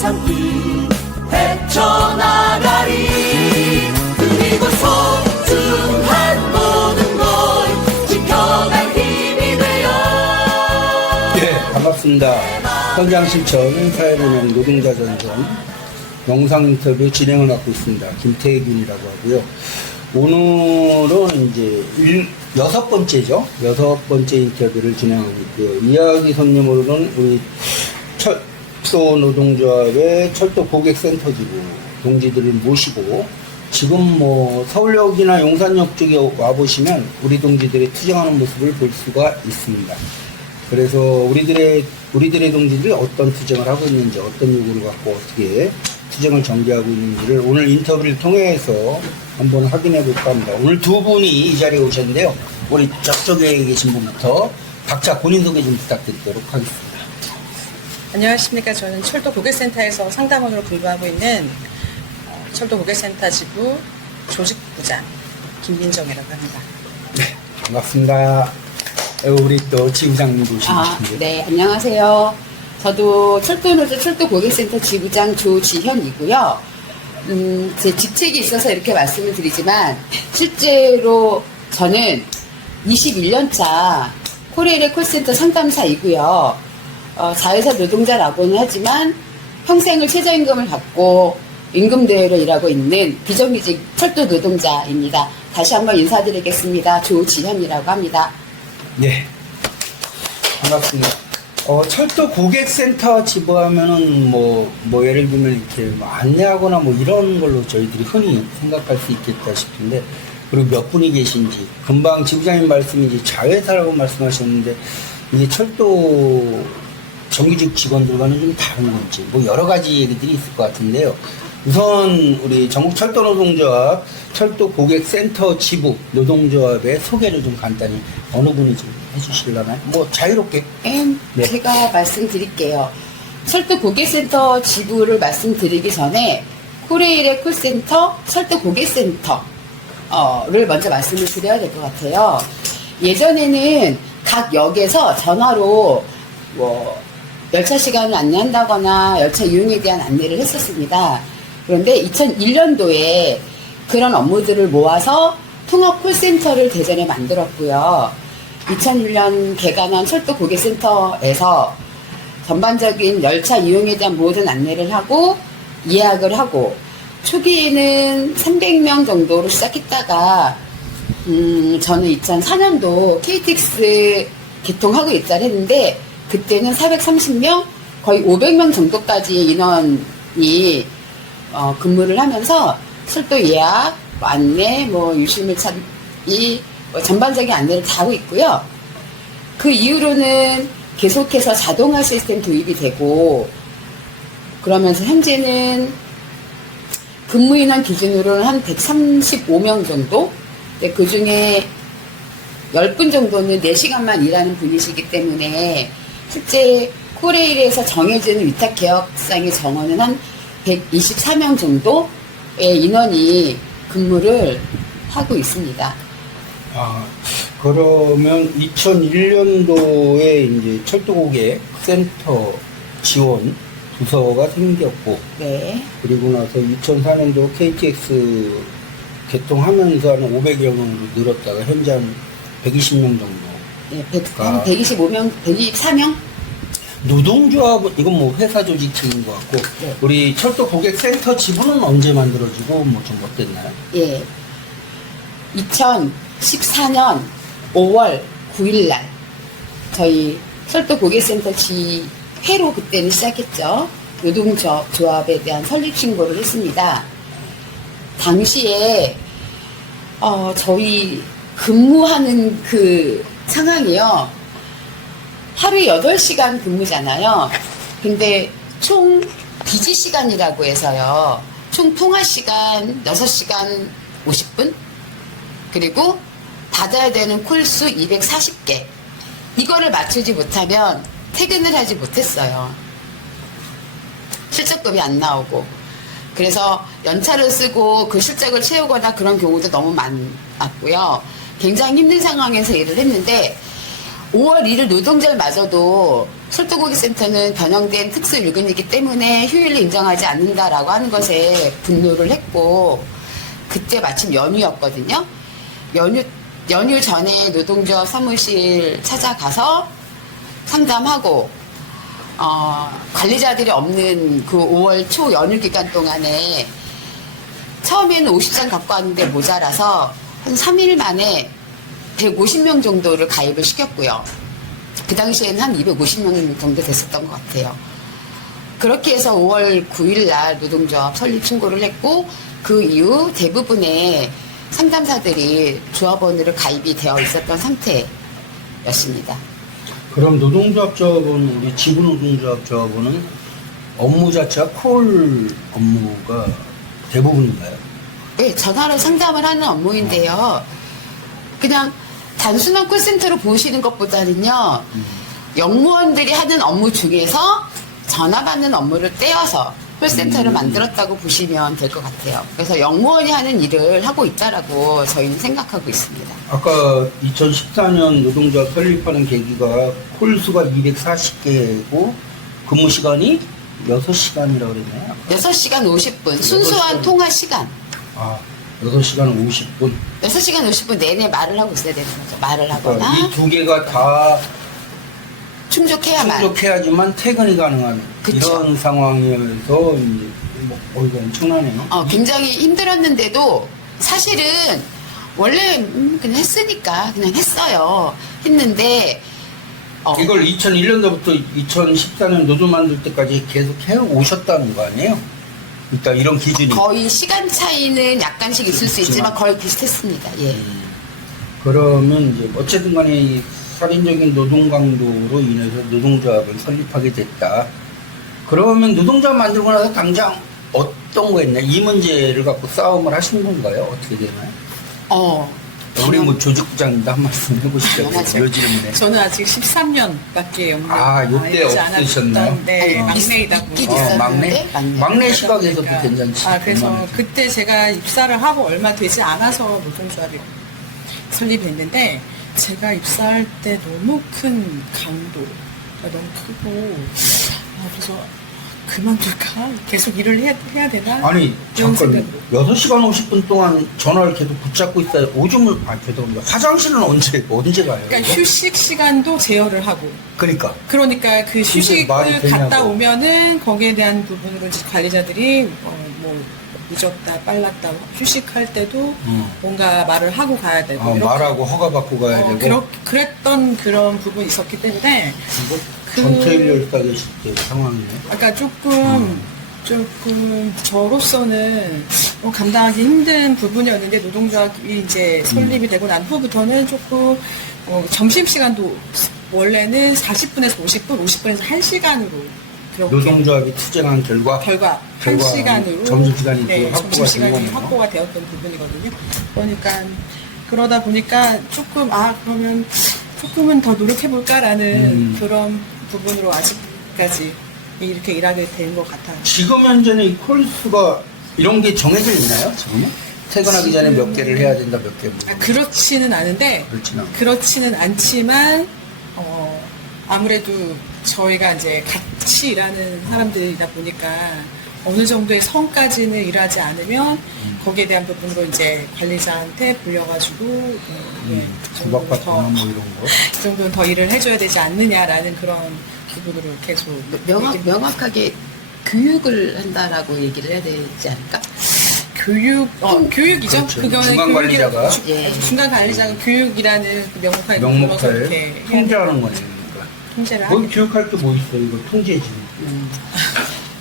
산길 헤쳐나가리. 그리고 소중한 모든 걸 지켜갈 힘이 되어. 네, 반갑습니다. 현장 실천 사회보는 노동자 전선 영상 인터뷰 진행을 맡고 있습니다. 김태균이라고 하고요. 오늘은 이제 6번째죠. 6번째 인터뷰를 진행하고 있고요. 이야기 손님으로는 우리 철도 노동조합의 철도 고객센터 지부 동지들을 모시고, 지금 뭐 서울역이나 용산역 쪽에 와보시면 우리 동지들이 투쟁하는 모습을 볼 수가 있습니다. 그래서 우리들의 동지들이 어떤 투쟁을 하고 있는지, 어떤 요구를 갖고 어떻게 투쟁을 전개하고 있는지를 오늘 인터뷰를 통해서 한번 확인해 볼까 합니다. 오늘 두 분이 이 자리에 오셨는데요. 우리 저쪽에 계신 분부터 각자 본인 소개 좀 부탁드리도록 하겠습니다. 안녕하십니까. 저는 철도 고객센터에서 상담원으로 근무하고 있는 철도 고객센터 지부 조직부장 김민정이라고 합니다. 네, 반갑습니다. 우리 또 지부장님 모시겠습니다. 네, 안녕하세요. 저도 철도노조 철도고객센터 지부장 조지현이고요. 제 직책이 있어서 이렇게 말씀을 드리지만, 실제로 저는 21년차 코레일의 콜센터 상담사이고요. 자회사 노동자라고는 하지만 평생을 최저임금을 받고 임금대회로 일하고 있는 비정규직 철도 노동자입니다. 다시 한번 인사드리겠습니다. 조지현이라고 합니다. 네, 반갑습니다. 철도 고객센터 지부하면은 뭐 예를 들면 이렇게 뭐 안내하거나 뭐 이런 걸로 저희들이 흔히 생각할 수 있겠다 싶은데, 그리고 몇 분이 계신지, 금방 지부장님 말씀인지 자회사라고 말씀하셨는데, 이게 철도 정규직 직원들과는 좀 다른 건지, 뭐 여러 가지 얘기들이 있을 것 같은데요. 우선 우리 전국철도노동조합 철도고객센터 지부 노동조합의 소개를 좀 간단히 어느 분이 좀 해주실려나요? 뭐 자유롭게. 네. 제가 말씀드릴게요. 철도고객센터 지부를 말씀드리기 전에 코레일의 콜센터 철도고객센터를 먼저 말씀을 드려야 될 것 같아요. 예전에는 각 역에서 전화로 뭐 열차 시간을 안내한다거나 열차 이용에 대한 안내를 했었습니다. 그런데 2001년도에 그런 업무들을 모아서 통합 콜센터를 대전에 만들었고요. 2001년 개관한 철도고객센터에서 전반적인 열차 이용에 대한 모든 안내를 하고 예약을 하고, 초기에는 300명 정도로 시작했다가 저는 2004년도 KTX 개통하고 입사를 했는데, 그때는 430명, 거의 500명 정도까지 인원이 근무를 하면서 철도 예약, 안내, 유실물차 전반적인 안내를 다 하고 있고요. 그 이후로는 계속해서 자동화 시스템 도입이 되고, 그러면서 현재는 근무 인원 기준으로는 한 135명 정도? 그 중에 10분 정도는 4시간만 일하는 분이시기 때문에, 실제 코레일에서 정해지는 위탁계약상의 정원은 한 124명 정도의 인원이 근무를 하고 있습니다. 그러면 2001년도에 이제 철도고객센터 지원 부서가 생겼고, 네. 그리고 나서 2004년도 KTX 개통하면서 한 500여 명으로 늘었다가 현재 한 120명 정도. 네, 한 125명, 124명? 노동조합은 이건 뭐 회사 조직책인 것 같고, 네. 우리 철도고객센터 지부는 언제 만들어지고 뭐 좀 어땠나요? 예. 2014년 5월 9일날 저희 철도고객센터 지회로 그때는 시작했죠. 노동조합에 대한 설립 신고를 했습니다. 당시에 저희 근무하는 그 상황이요, 하루에 8시간 근무잖아요. 근데 총 비지 시간이라고 해서요, 총 통화 시간 6시간 50분, 그리고 받아야 되는 콜수 240개, 이거를 맞추지 못하면 퇴근을 하지 못했어요. 실적금이 안 나오고. 그래서 연차를 쓰고 그 실적을 채우거나 그런 경우도 너무 많았고요. 굉장히 힘든 상황에서 일을 했는데, 5월 1일 노동절마저도 철도고객센터는 변형된 특수 일근이기 때문에 휴일을 인정하지 않는다라고 하는 것에 분노를 했고, 그때 마침 연휴였거든요. 연휴 전에 노동조합 사무실 찾아가서 상담하고, 관리자들이 없는 그 5월 초 연휴 기간 동안에 처음에는 50장 갖고 왔는데 모자라서 한 3일 만에 150명 정도를 가입을 시켰고요. 그 당시에는 한 250명 정도 됐었던 것 같아요. 그렇게 해서 5월 9일 날 노동조합 설립 신고를 했고, 그 이후 대부분의 상담사들이 조합원으로 가입이 되어 있었던 상태였습니다. 그럼 노동조합 조합원은, 우리 지부 노동조합 조합원은 업무 자체가 콜 업무가 대부분인가요? 네, 전화로 상담을 하는 업무인데요. 그냥 단순한 콜센터로 보시는 것보다는요, 영무원들이 하는 업무 중에서 전화 받는 업무를 떼어서 콜센터를 만들었다고 보시면 될 것 같아요. 그래서 영무원이 하는 일을 하고 있다라고 저희는 생각하고 있습니다. 아까 2014년 노동조합 설립하는 계기가 콜수가 240개고 근무 시간이 6시간이라고 그랬나요? 6시간 50분, 순수한 6시간. 통화 시간. 아, 6시간 50분. 6시간 50분 내내 말을 하고 있어야 되는 거죠. 말을 하거나 그러니까 이 두 개가 다 충족해야만. 충족해야지만 퇴근이 가능한 그쵸. 이런 상황이어서 이거 엄청나네요. 굉장히 힘들었는데도 사실은 원래 그냥 했으니까 그냥 했어요. 했는데 이걸 2001년도부터 2014년 노조 만들 때까지 계속 해 오셨다는 거 아니에요? 그러니까 이런 기준이. 거의 시간 차이는 약간씩 있을 수 있지만 거의 비슷했습니다. 예. 그러면 이제 어쨌든 간에 이 살인적인 노동 강도로 인해서 노동조합을 설립하게 됐다. 그러면 노동조합 만들고 나서 당장 어떤 거 했나요? 이 문제를 갖고 싸움을 하신 건가요? 어떻게 되나요? 우리 뭐 조직부장님도 한 말씀 해보시죠. 당연하죠. 요 질문에. 저는 아직 13년밖에 없는 요때 없으셨나요? 네, 아니, 막내이다 있긴 보니까. 있었는데. 막내 시각에서도 그러니까. 괜찮지. 그래서 얼마나. 그때 제가 입사를 하고 얼마 되지 않아서 노동조합이 설립했는데, 제가 입사할 때 너무 큰 강도가 너무 크고, 그래서 그만둘까? 계속 일을 해야 되나? 아니 이런 잠깐 생각으로. 6시간 50분 동안 전화를 계속 붙잡고 있어요. 오줌을 죄송합니다. 화장실은 언제 가요? 그러니까 이거? 휴식 시간도 제어를 하고, 그러니까 그러니까 그 그게 말이 휴식을 갔다 되냐고. 오면은 거기에 대한 부분으로 이제 관리자들이 뭐 늦었다 빨랐다 휴식할 때도 뭔가 말을 하고 가야 되고 이렇게. 말하고 허가받고 가야 되고 그랬던 그런 부분이 있었기 때문에 전체인력사 계실 때 상황이네. 아까 조금 저로서는 감당하기 힘든 부분이었는데, 노동조합이 이제 설립이 되고 난 후부터는 조금 점심시간도 원래는 40분에서 50분, 50분에서 1시간으로 노동조합이 투쟁한 결과 1시간으로 점심시간이 네, 확보가 점심시간이 된 거네요. 확보가 되었던 부분이거든요. 그러니까 그러다 보니까 그러면 조금은 더 노력해볼까라는 그런 부분으로 아직까지 이렇게 일하게 된 것 같아요. 지금 현재는 이 콜수가 이런 게 정해져 있나요? 지금은? 퇴근하기 전에 몇 개를 해야 된다, 몇 개. 그렇지는 않은데, 그렇지는 않지만, 아무래도 저희가 이제 같이 일하는 사람들이다 보니까 어느 정도의 선까지는 일하지 않으면 거기에 대한 부분으로 이제 관리자한테 불려가지고 조박받거나 뭐 이런 거. 이 정도는 더 일을 해줘야 되지 않느냐라는 그런 부분으로 계속 명확하게 교육을 한다라고 얘기를 해야 되지 않을까? 교육이죠. 그렇죠. 그거는 중간 관리자가. 중간 관리자가 교육이라는 그 명목하에 명목하에 통제하는 거네요. 그러니까. 통제를 거기 하게. 교육할 게 뭐 있어요? 이거 통제지.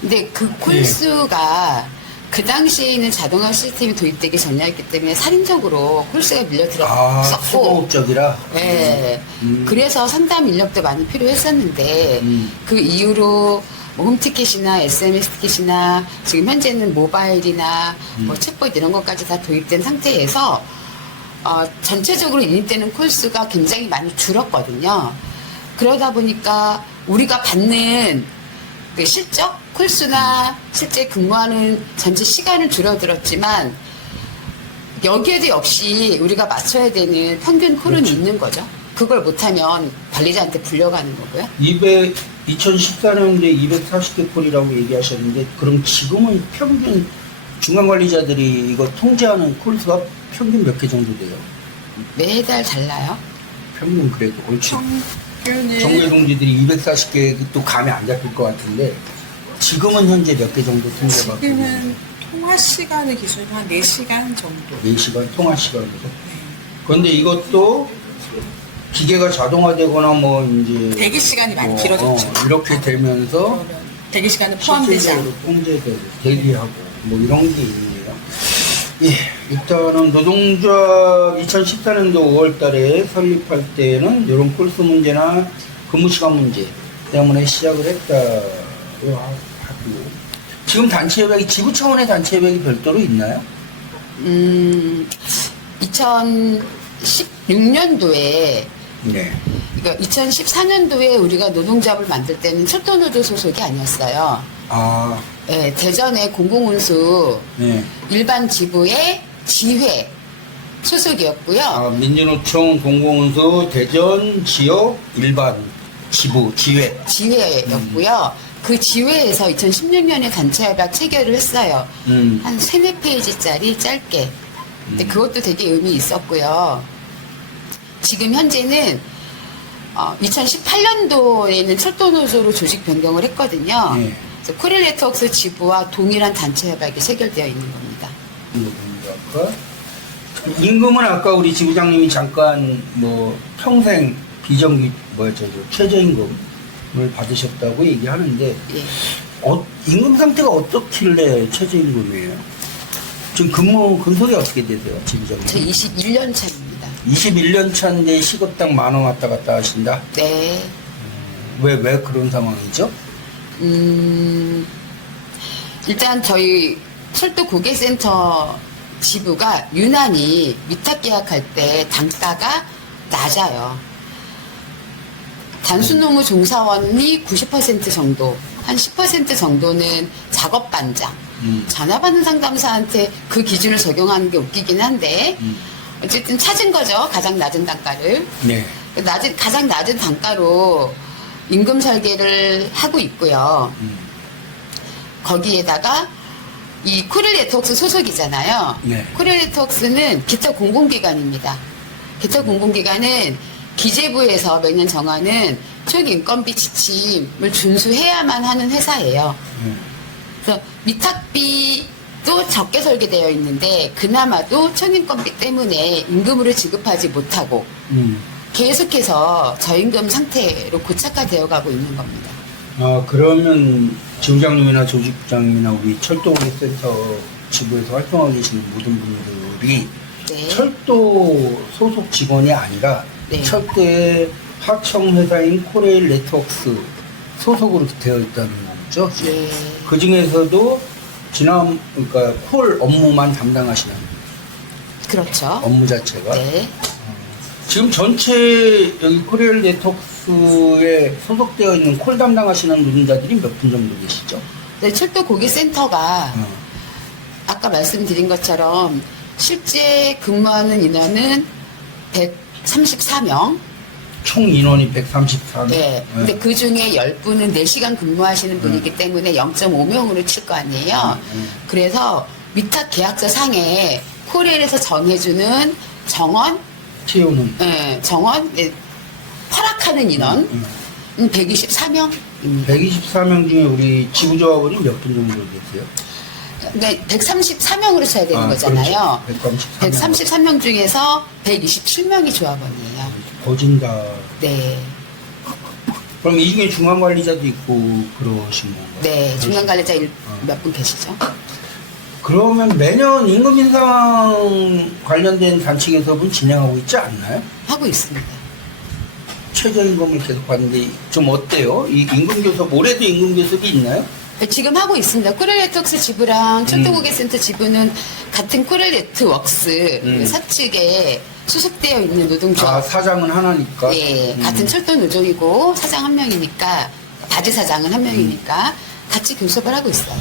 근데 그 콜수가 그 당시에는 자동화 시스템이 도입되기 전이었기 때문에 살인적으로 콜수가 밀려들었었고, 수공업적이라. 네. 그래서 상담 인력도 많이 필요했었는데 그 이후로 뭐 홈티켓이나 SMS 티켓이나 지금 현재는 모바일이나 뭐 챗봇 이런 것까지 다 도입된 상태에서 전체적으로 인입되는 콜수가 굉장히 많이 줄었거든요. 그러다 보니까 우리가 받는 그 실적 콜수나 실제 근무하는 전체 시간은 줄어들었지만 여기에도 역시 우리가 맞춰야 되는 평균 콜은 그렇죠. 있는 거죠. 그걸 못하면 관리자한테 불려가는 거고요. 2014년도에 240개 콜이라고 얘기하셨는데, 그럼 지금은 평균 중간관리자들이 이거 통제하는 콜수가 평균 몇 개 정도 돼요? 매달 달라요. 평균 그래도 옳지. 평균은 정계동지들이 240개 또 감이 안 잡힐 것 같은데, 지금은 현재 몇 개 정도 통제받고 있는 지금은 통화 시간의 기준으로 한 4시간 정도. 4시간 통화 시간으로. 그런데 이것도 기계가 자동화되거나 뭐 이제 대기 시간이 많이 길어졌죠. 이렇게 되면서 그러면 대기 시간은 포함되지 실질적으로 않고. 통제되고 대기하고 뭐 이런 게 있네요. 예, 일단은 노동조합 2014년도 5월달에 설립할 때는 이런 콜수 문제나 근무 시간 문제 때문에 시작을 했다고 하고, 지금 단체 협약이 지부 차원의 단체 협약이 별도로 있나요? 2016년도에 네. 그러니까 2014년도에 우리가 노동조합을 만들 때는 철도노조 소속이 아니었어요. 아, 네, 대전의 공공운수 네. 일반 지부의 지회 소속이었고요. 아, 민주노총 공공운수 대전 지역 일반 지부 지회. 지회였고요. 그 지회에서 2016년에 단체 협약 체결을 했어요. 한 3-4페이지짜리 짧게. 근데 그것도 되게 의미 있었고요. 지금 현재는 2018년도에는 철도노조로 조직 변경을 했거든요. 네. 그래서 코렐네트웍스 지부와 동일한 단체 협약이 체결되어 있는 겁니다. 아까 임금은 아까 우리 지부장님이 잠깐 뭐 평생 비정규 최저임금을 받으셨다고 얘기하는데, 예. 임금 상태가 어떻길래 최저임금이에요? 지금 근속이 어떻게 되세요, 지부장님? 저 21년 차입니다. 21년 차인데 시급당 10,000원 왔다 갔다 하신다? 네. 왜 그런 상황이죠? 일단 저희 철도 고객센터 지부가 유난히 위탁 계약할 때 단가가 낮아요. 단순노무 종사원이 90% 정도, 한 10% 정도는 작업 반장, 전화 받는 상담사한테 그 기준을 적용하는 게 웃기긴 한데, 어쨌든 찾은 거죠. 가장 낮은 단가를. 네. 가장 낮은 단가로 임금 설계를 하고 있고요. 거기에다가 이 코렐네트웍스 소속이잖아요. 네. 코렐네트웍스는 기타 공공기관입니다. 기타 공공기관은 기재부에서 매년 정하는 총인건비 지침을 준수해야만 하는 회사예요. 그래서 위탁비도 적게 설계되어 있는데 그나마도 총인건비 때문에 임금으로 지급하지 못하고 계속해서 저임금 상태로 고착화되어 가고 있는 겁니다. 아, 그러면 지부장님이나 조직부장님이나 우리 철도고객센터 지부에서 활동하고 계시는 모든 분들이 네. 철도 소속 직원이 아니라 네. 철도의 하청 회사인 코렐네트웍스 소속으로 되어 있다는 거죠. 예. 그 중에서도 그러니까 콜 업무만 담당하시는 그렇죠. 업무 자체가 네. 지금 전체 여기 코렐네트웍스에 소속되어 있는 콜 담당하시는 노동자들이 몇 분 정도 계시죠? 네, 철도 고객센터가 아까 말씀드린 것처럼 실제 근무하는 인원은 134명. 총 인원이 134명. 네. 근데 그 중에 10분은 4시간 근무하시는 분이기 때문에 0.5명으로 칠 거 아니에요. 그래서 위탁 계약서 상에 코렐에서 정해주는 정원, 채우는 정원, 허락하는 인원 124명입니다. 124명 중에 우리 지부조합원이 몇 분 정도 계세요? 그러니까 134명으로 쳐야 되는 거잖아요. 그렇죠. 133명 중에서 127명이 조합원이에요. 거진다. 네. 그럼 이 중에 중간관리자도 있고 그러신 건가요? 네, 중간관리자 몇 분 계시죠? 그러면 매년 임금 인상 관련된 단체 개섭은 진행하고 있지 않나요? 하고 있습니다. 최저임금을 계속 받는데 좀 어때요? 이 임금 교섭, 올해도 임금 교섭이 있나요? 지금 하고 있습니다. 코렐네트웍스 지부랑 철도고객센터 지부는 같은 코렐네트웍스 사측에 소속되어 있는 노동조합. 아, 사장은 하나니까. 네, 같은 철도 노조이고 사장 한 명이니까 바지 사장은 한 명이니까 같이 교섭을 하고 있어요.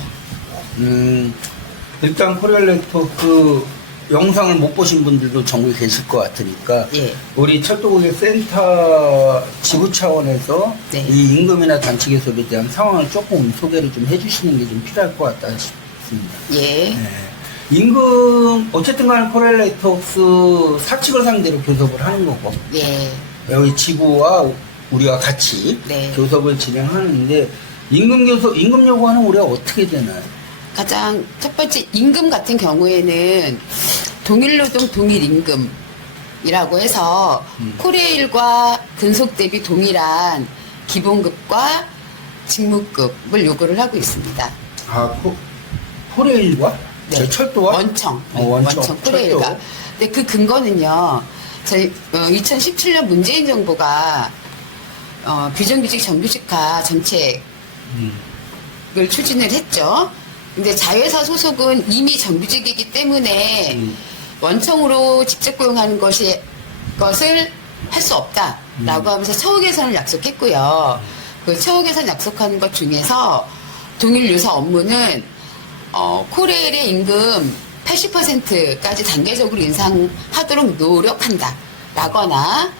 일단 코렐네트웍스 영상을 못 보신 분들도 전국에 계실 것 같으니까 예. 우리 철도고객센터 지부 차원에서 네. 이 임금이나 단체 개섭에 대한 상황을 조금 소개를 좀 해주시는 게 좀 필요할 것 같다 싶습니다. 예. 네. 임금 어쨌든 간에 코렐레이터스 사측을 상대로 교섭을 하는 거고 예. 여기 지부와 우리가 같이 네. 교섭을 진행하는데 임금 요구하는 우리가 어떻게 되나요? 가장 첫 번째 임금 같은 경우에는 동일노동 동일임금이라고 해서 코레일과 근속 대비 동일한 기본급과 직무급을 요구를 하고 있습니다. 아, 코레일과? 네. 철도와? 원청. 원청. 코레일과. 철도. 근데 그 근거는요. 저희 2017년 문재인 정부가 비정규직 정규직화 정책을 추진을 했죠. 근데 자회사 소속은 이미 정규직이기 때문에 원청으로 직접 고용하는 것을 할 수 없다라고 하면서 처우 개선을 약속했고요. 그 처우 개선 약속하는 것 중에서 동일 유사 업무는 코레일의 임금 80%까지 단계적으로 인상하도록 노력한다라거나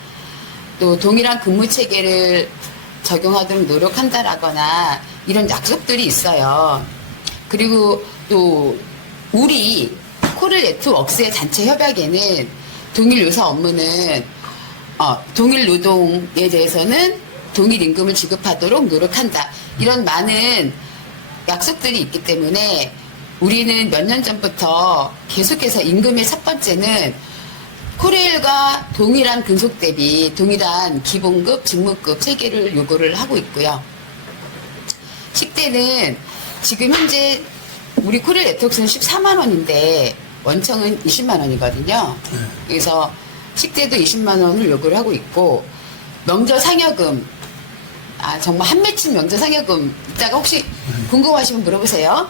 또 동일한 근무 체계를 적용하도록 노력한다라거나 이런 약속들이 있어요. 그리고 또 우리 코렐 네트워크의 단체 협약에는 동일 유사 업무는 동일 노동에 대해서는 동일 임금을 지급하도록 노력한다. 이런 많은 약속들이 있기 때문에 우리는 몇 년 전부터 계속해서 임금의 첫 번째는 코레일과 동일한 근속 대비 동일한 기본급, 직무급 체계를 요구를 하고 있고요. 식대는 지금 현재 우리 코레일 네트워크는 14만 원인데 원청은 20만 원이거든요. 그래서 식대도 20만 원을 요구를 하고 있고 명절 상여금 정말 한 맺힌 명절 상여금 이따가 혹시 궁금하시면 물어보세요.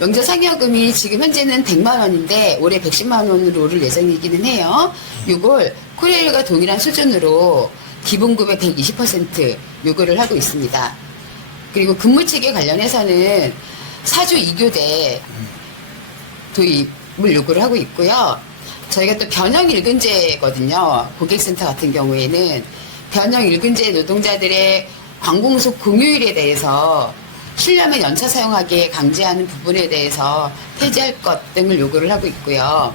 명절 상여금이 지금 현재는 100만 원인데 올해 110만 원으로 오를 예정이기는 해요. 이걸 코레일과 동일한 수준으로 기본급의 120% 요구를 하고 있습니다. 그리고 근무체계 관련해서는 사주 2교대 도입을 요구를 하고 있고요. 저희가 또 변형 일근제거든요. 고객센터 같은 경우에는 변형 일근제 노동자들의 관공서 공휴일에 대해서 쉬려면 연차 사용하게 강제하는 부분에 대해서 폐지할 것 등을 요구를 하고 있고요.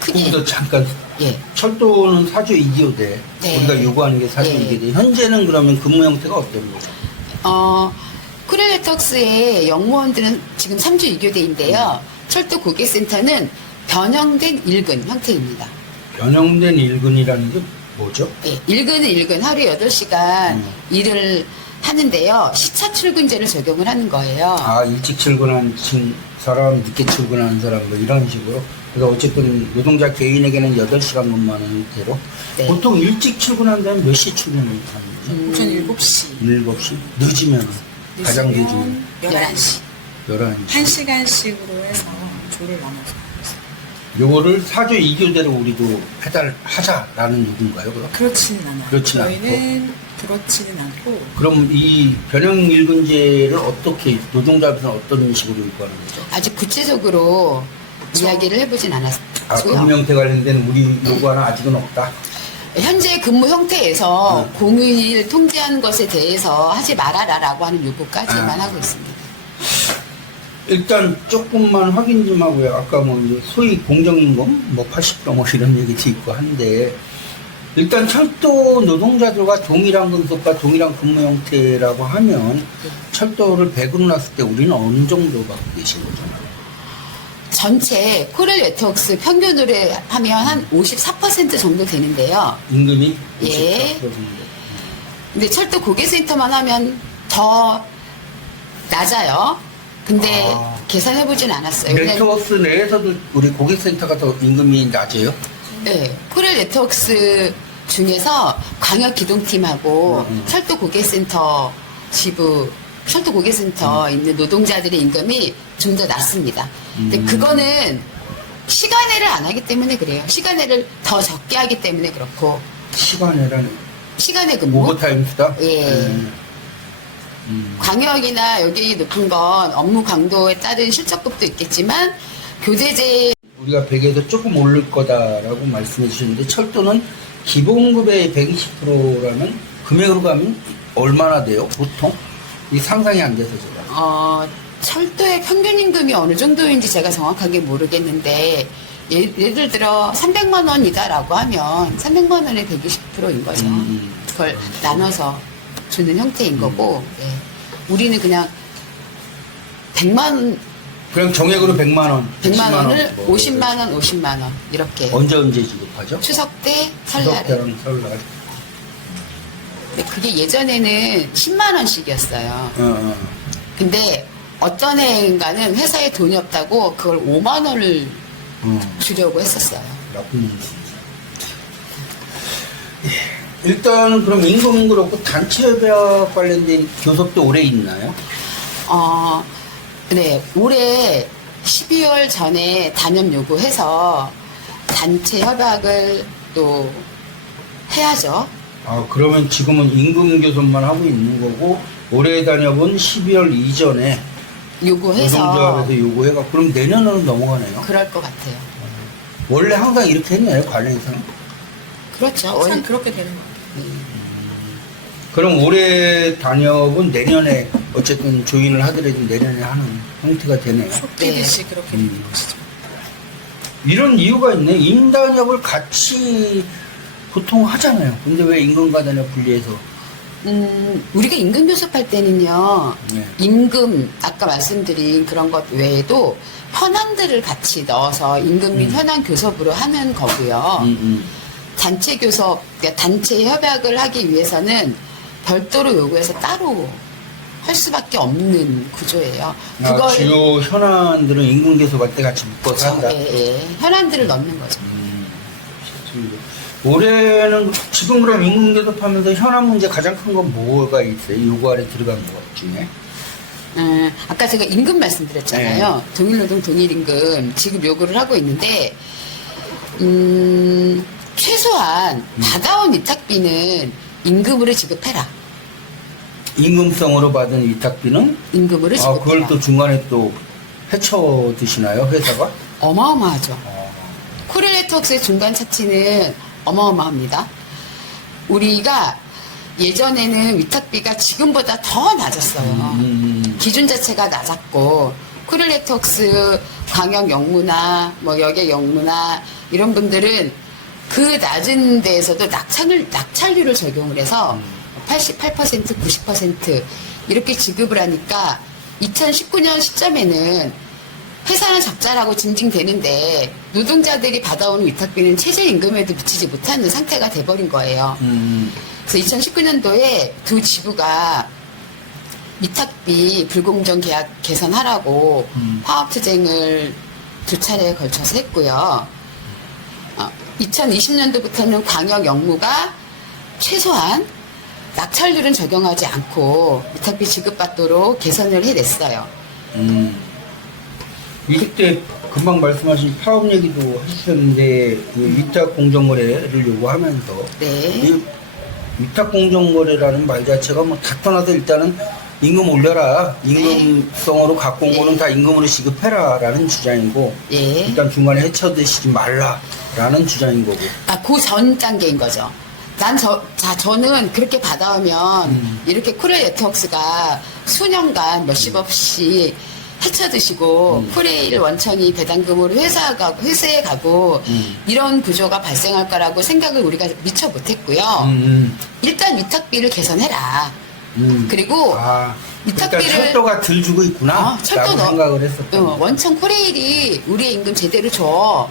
거기서 잠깐 예. 철도는 사주 2교대 네. 우리가 요구하는 게 사주 예. 2교대 현재는 그러면 근무 형태가 어떤 거죠? 코렐레이터스의 영무원들은 지금 3주 2교대인데요. 철도 고객센터는 변형된 일근 형태입니다. 변형된 일근이라는 게 뭐죠? 예, 일근은 일근 하루에 8시간 일을 하는데요. 시차 출근제를 적용을 하는 거예요. 일찍 출근한 사람, 늦게 출근하는 사람 뭐 이런 식으로. 그래서 어쨌든 노동자 개인에게는 8시간 근무하는 대로 네. 보통 일찍 출근한다면 몇 시 출근을 하는 거죠? 오전 7시. 7시? 늦으면 가장 늦으면 11시. 11시. 1시간씩으로 해서 조를 나눠서. 요거를 사주 2교대로 우리도 해달하자라는 요구인가요? 그럼? 그렇지는 않아요. 그렇지는 저희는 그렇지는 않고 그럼 이 변형 일근제를 어떻게 노동자에서는 어떤 식으로 요구하는 거죠? 아직 구체적으로 이야기를 해보진 않았고요. 근무 형태 관련된 우리 요구하는 아직은 없다. 현재 근무 형태에서 공휴일 통제하는 것에 대해서 하지 말아라라고 하는 요구까지만 하고 있습니다. 일단 조금만 확인 좀 하고요. 아까 뭐 이제 소위 공정임금 뭐 80% 뭐 이런 얘기도 있고 한데 일단 철도 노동자들과 동일한 근속과 동일한 근무 형태라고 하면 철도를 100으로 놨을 때 우리는 어느 정도 받고 계신 거죠? 전체 코렐 네트워크스 평균으로 하면 한 54% 정도 되는데요. 임금이 예. 54%. 근데 철도 고객센터만 하면 더 낮아요. 근데 계산해보진 않았어요. 네트워크 내에서도 우리 고객센터가 더 임금이 낮아요? 네, 코렐 네트워크스 중에서 광역기동팀하고 철도 고객센터 지부, 철도 고객센터 있는 노동자들의 임금이 좀 더 낮습니다. 근데 그거는 시간외를 안 하기 때문에 그래요. 시간외를 더 적게 하기 때문에 그렇고. 시간이라는 시간외 근무? 오버타임 수당? 예. 광역이나 여기 높은 건 업무 강도에 따른 실적급도 있겠지만 교대제 우리 우리가 100에서 조금 오를 거다라고 말씀해 주셨는데 철도는 기본급의 120%라는 금액으로 가면 얼마나 돼요? 보통? 이 상상이 안 돼서 제가. 철도의 평균 임금이 어느 정도인지 제가 정확하게 모르겠는데 예를 들어 300만 원이다라고 하면 300만 원의 120%인 거죠. 그걸 나눠서 주는 형태인 거고 예. 우리는 그냥 100만 원 그냥 정액으로 100만 원. 100만 원을 뭐 50만 원, 50만 원 이렇게 언제 지급하죠? 추석 때 추석 설날에 때랑 설날. 근데 그게 예전에는 10만 원씩이었어요. 근데 어떤 해인가는 회사에 돈이 없다고 그걸 5만 원을 주려고 했었어요. 나쁜 놈. 일단은 그럼 임금은 그렇고 단체협약 관련된 교섭도 올해 있나요? 네, 올해 12월 전에 단협 요구해서 단체 협약을 또 해야죠. 그러면 지금은 임금 교섭만 하고 있는 거고 올해 단협은 12월 이전에 요구해서 노동조합에서 요구해가 그럼 내년으로 넘어가네요. 그럴 것 같아요. 원래 항상 이렇게 했나요, 관련해서는? 그렇죠. 항상 그렇게 되는 것 같아요. 그럼 올해 단협은 내년에 어쨌든 조인을 하더라도 내년에 하는 형태가 되네요. 속되듯이 그렇게 되는 것이죠. 이런 이유가 있네. 임단협을 같이 보통 하잖아요. 근데 왜 임금과 단협 분리해서? 우리가 임금 교섭할 때는요, 네. 임금, 아까 말씀드린 그런 것 외에도 현안들을 같이 넣어서 임금 및 현안 교섭으로 하는 거고요. 단체 교섭, 그러니까 단체 협약을 하기 위해서는 별도로 요구해서 따로 할 수밖에 없는 구조예요. 주요 현안들은 임금 교섭할 때 같이 묶어서 한다. 예. 현안들을 넣는 거죠. 올해는 지금 그럼 임금 교섭하면서 현안 문제 가장 큰 건 뭐가 있어요? 요구 안에 들어간 것 중에? 아까 제가 임금 말씀드렸잖아요. 네. 동일노동 동일임금 지급 요구를 하고 있는데 최소한 받아온 위탁비는 임금으로 지급해라. 임금성으로 받은 위탁비는? 임금으로 지급해라. 그걸 또 중간에 또 헤쳐 드시나요, 회사가? 어마어마하죠. 코렐네트웍스의 중간 차치는 어마어마합니다. 우리가 예전에는 위탁비가 지금보다 더 낮았어요. 기준 자체가 낮았고 코렐네트웍스 광역 영무나 뭐 여객 영무나 이런 분들은 그 낮은 데에서도 낙찰률을 적용을 해서 88%, 90% 이렇게 지급을 하니까 2019년 시점에는 회사는 적자라고 징징대는데 노동자들이 받아오는 위탁비는 최저임금에도 미치지 못하는 상태가 돼버린 거예요. 그래서 2019년도에 두 지부가 위탁비 불공정 계약 개선하라고 화합투쟁을 두 차례에 걸쳐서 했고요. 2020년도부터는 광역 영무가 최소한 낙찰률은 적용하지 않고 위탁비 지급받도록 개선을 해냈어요. 이때 금방 말씀하신 파업 얘기도 해주셨는데 그 위탁 공정거래를 요구하면서 네. 이 위탁 공정거래라는 말 자체가 뭐 다 떠나서 일단은 임금 올려라, 임금성으로 갖고 온 거는 다 임금으로 지급해라라는 주장이고 예. 일단 중간에 헤쳐드시지 말라라는 주장인 거고. 그 전 단계인 거죠. 저는 그렇게 받아오면 이렇게 코렐네트웍스가 수년간 몇십억씩 헤쳐드시고 코레일 원천이 배당금으로 회사에 가고 이런 구조가 발생할 거라고 생각을 우리가 미처 못했고요. 일단 위탁비를 개선해라. 그리고 위탁비를 그러니까 철도가 들 주고 있구나. 철도 라고 생각을 했었던. 원천 코레일이 우리의 임금 제대로 줘.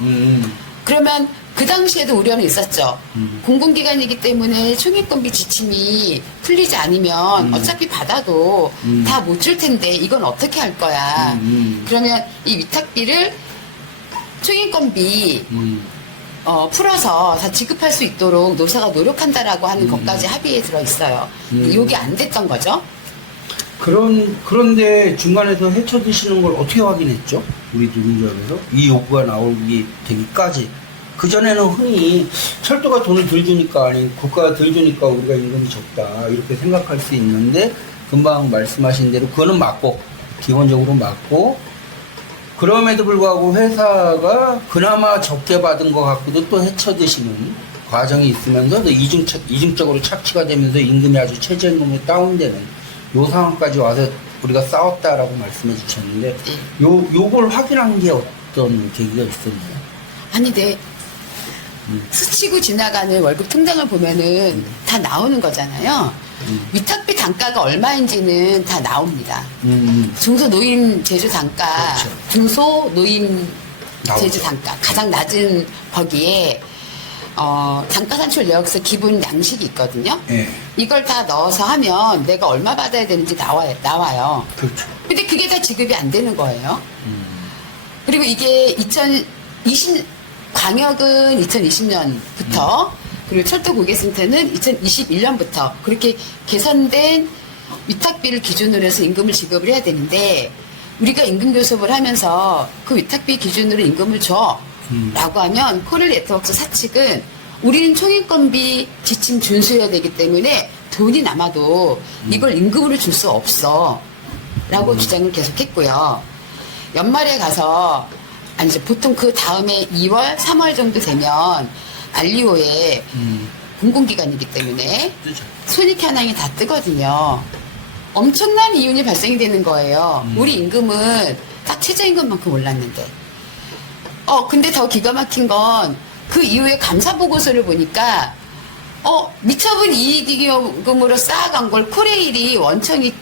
그러면 그 당시에도 우려는 있었죠. 공공기관이기 때문에 총익금비 지침이 풀리지 않으면 어차피 받아도 다 못 줄 텐데 이건 어떻게 할 거야. 그러면 이 위탁비를 총익금비 풀어서 다 지급할 수 있도록 노사가 노력한다라고 하는 것까지 합의에 들어 있어요. 이게 안 됐던 거죠. 그런데 중간에서 헤쳐드시는 걸 어떻게 확인했죠? 우리 노동조합에서 이 요구가 나오기 되기까지. 그전에는 흔히 철도가 돈을 덜 주니까, 아니, 국가가 덜 주니까 우리가 임금이 적다. 이렇게 생각할 수 있는데, 금방 말씀하신 대로 그거는 맞고, 기본적으로 맞고, 그럼에도 불구하고 회사가 그나마 적게 받은 것 같고도 또 헤쳐드시는 과정이 있으면서도 이중적으로 착취가 되면서 임금이 아주 최저임금이 다운되는 요 상황까지 와서 우리가 싸웠다라고 말씀해 주셨는데 요걸 확인한 게 어떤 계기가 있었나요? 아니, 네. 스치고 지나가는 월급 통장을 보면은 다 나오는 거잖아요. 위탁비 단가가 얼마인지는 다 나옵니다. 중소노임 제주 단가, 그렇죠. 중소노임 나오죠. 제주 단가 가장 낮은 거기에 단가 산출 내역서 기본 양식이 있거든요. 예. 이걸 다 넣어서 하면 내가 얼마 받아야 되는지 나와요. 그렇죠. 근데 그게 다 지급이 안 되는 거예요. 그리고 이게 광역은 2020년부터 그리고 철도고객센터는 2021년부터 그렇게 개선된 위탁비를 기준으로 해서 임금을 지급을 해야 되는데 우리가 임금 교섭을 하면서 그 위탁비 기준으로 임금을 줘 라고 하면 코릴 네트워크 사측은 우리는 총인건비 지침 준수해야 되기 때문에 돈이 남아도 이걸 임금으로 줄 수 없어 라고 주장을 계속했고요. 연말에 가서 아니죠. 보통 그 다음에 2월, 3월 정도 되면 알리오에 공공기관이기 때문에 그렇죠. 손익 현황이 다 뜨거든요. 엄청난 이윤이 발생이 되는 거예요. 우리 임금은 딱 최저임금만큼 올랐는데. 근데 더 기가 막힌 건 그 이후에 감사보고서를 보니까 미처분 이익임금으로 쌓아간 걸 코레일이 원청이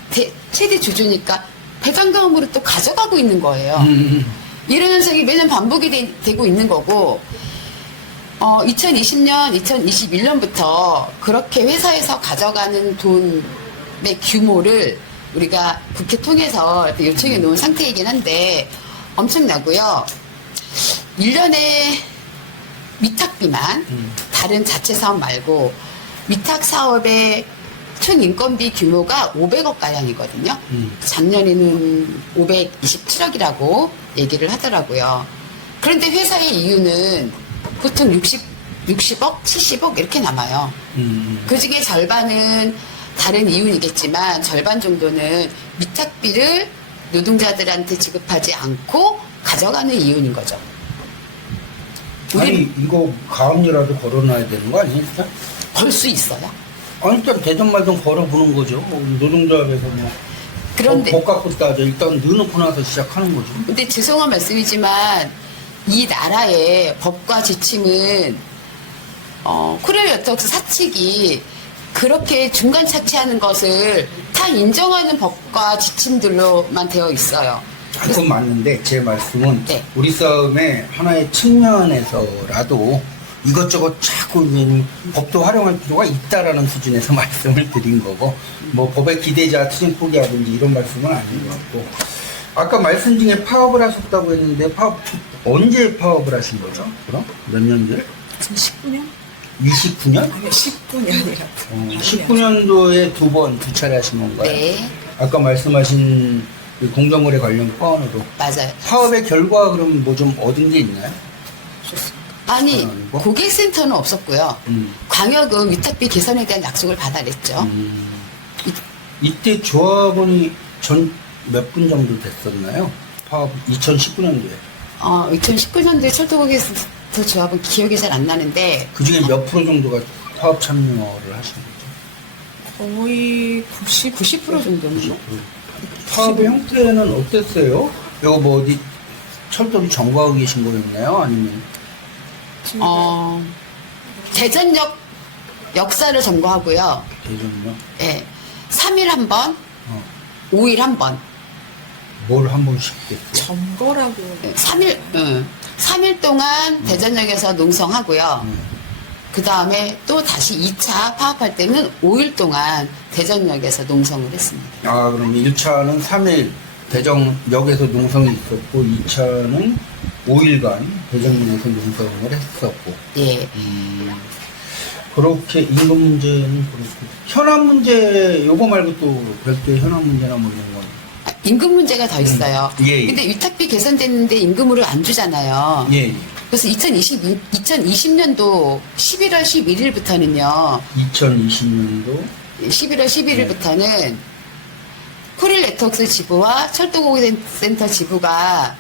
최대 주주니까 배당금으로 또 가져가고 있는 거예요. 이런 현상이 매년 반복이 되고 있는 거고 2020년, 2021년부터 그렇게 회사에서 가져가는 돈의 규모를 우리가 국회 통해서 요청해 놓은 상태이긴 한데 엄청나고요. 1년에 위탁비만 다른 자체 사업 말고 위탁 사업의 총 인건비 규모가 500억 가량이거든요. 작년에는 527억이라고 얘기를 하더라고요. 그런데 회사의 이유는 보통 60억, 70억 이렇게 남아요. 그 중에 절반은 다른 이유이겠지만 절반 정도는 위탁비를 노동자들한테 지급하지 않고 가져가는 이유인 거죠. 아니 이거 가압류라도 걸어놔야 되는 거 아니에요? 일단? 걸 수 있어요. 아니 일단 되든 말든 걸어보는 거죠. 노동조합에서 그런데 법 갖고 따져 일단 넣어놓고 나서 시작하는 거죠. 근데 죄송한 말씀이지만 이 나라의 법과 지침은 코리아 네트워크 사측이 그렇게 중간 착취하는 것을 다 인정하는 법과 지침들로만 되어 있어요. 그건 맞는데 제 말씀은 네. 우리 싸움의 하나의 측면에서라도 이것저것 자꾸 법도 활용할 필요가 있다라는 수준에서 말씀을 드린 거고 뭐 법에 기대자 투쟁 포기하든지 이런 말씀은 아닌 것 같고 아까 말씀 중에 파업을 하셨다고 했는데 언제 파업을 하신 거죠? 그럼 몇 년도에? 2019년? 29년? 아니, 19년이라고. 19년도에 두 차례 하신 건가요? 네, 아까 말씀하신 그 공정거래 관련 건으로 맞아요. 파업의 결과 그럼 뭐 좀 얻은 게 있나요? 아니, 아니고? 고객센터는 없었고요. 광역은 위탁비 개선에 대한 약속을 받아냈죠. 이때 조합원이 몇 분 정도 됐었나요? 파업 2019년도에 2019년도에 철도고객센터 조합은 기억이 잘 안 나는데 그 중에 몇 프로 정도가 파업 참여를 하신 거죠? 거의 90% 정도는 파업의 형태는 어땠어요? 이거 뭐 어디 철도를 점거하고 계신 거였나요? 아니면 대전역 역사를 점거하고요. 대전요? 예. 3일 한 번, 어. 5일 한 번. 뭘 한 번씩 했어요? 점거라고. 3일 동안 대전역에서 농성하고요. 그 다음에 또 다시 2차 파업할 때는 5일 동안 대전역에서 농성을 했습니다. 아, 그럼 1차는 3일 대전역에서 농성이 있었고 2차는 5일간 대전역에서 농성을 했었고 예. 그렇게 임금 문제는 그렇고 현안 문제 요거 말고 또 별도의 현안 문제나 뭐 이런 거 임금 문제가 더 있어요. 예, 예. 근데 위탁비 개선됐는데 임금으로 안 주잖아요. 예, 예. 그래서 2020년도 11월 11일부터는요. 2020년도 11월 11일부터는 코릴 네트워크 지부와 철도고객센터 지부가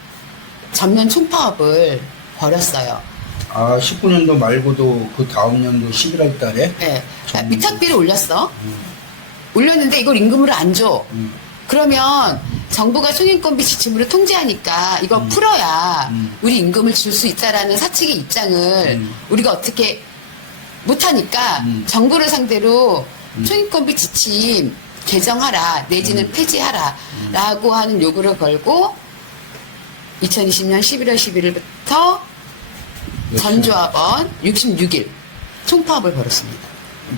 전면 총파업을 벌였어요. 아, 19년도 말고도 그 다음 년도 11월 달에? 네. 전면. 위탁비를 올렸어. 올렸는데 이걸 임금으로 안 줘. 그러면 정부가 총인건비 지침으로 통제하니까 이거 풀어야 우리 임금을 줄 수 있다라는 사측의 입장을 우리가 어떻게 못하니까 정부를 상대로 총인건비 지침 개정하라 내지는 폐지하라 라고 하는 요구를 걸고 2020년 11월 11일부터 전조합원 66일 총파업을 벌였습니다.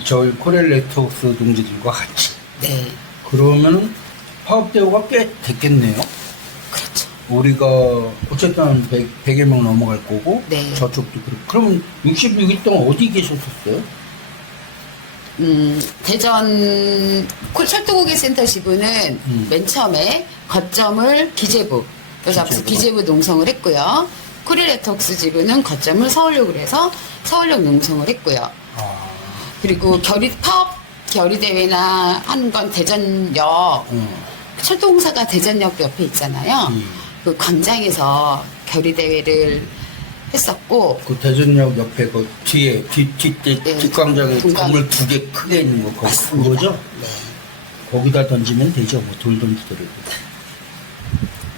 저희 코리안 네트워크 동지들과 같이. 네. 그러면은 파업 대우가 꽤 됐겠네요. 그렇죠. 우리가 어쨌든 100여 명 넘어갈 거고 네. 저쪽도 그렇고. 그러면 66일 동안 어디 계셨었어요? 대전 철도고객센터 지부는 맨 처음에 거점을 기재부, 그래서 앞서 기재부 농성을 했고요. 코리네트웍스 지부는 거점을 서울역으로 해서 서울역 농성을 했고요. 아, 그리고 파업 결의대회나 하는 건 대전역, 철도공사가 대전역 옆에 있잖아요. 그 광장에서 결의대회를 했었고, 그 대전역 옆에 그 뒤에 네. 뒷광장에 공간. 건물 2개 크게 있는 거 맞습니다. 그거죠? 네. 거기다 던지면 되죠. 뭐 돌 던지더라도.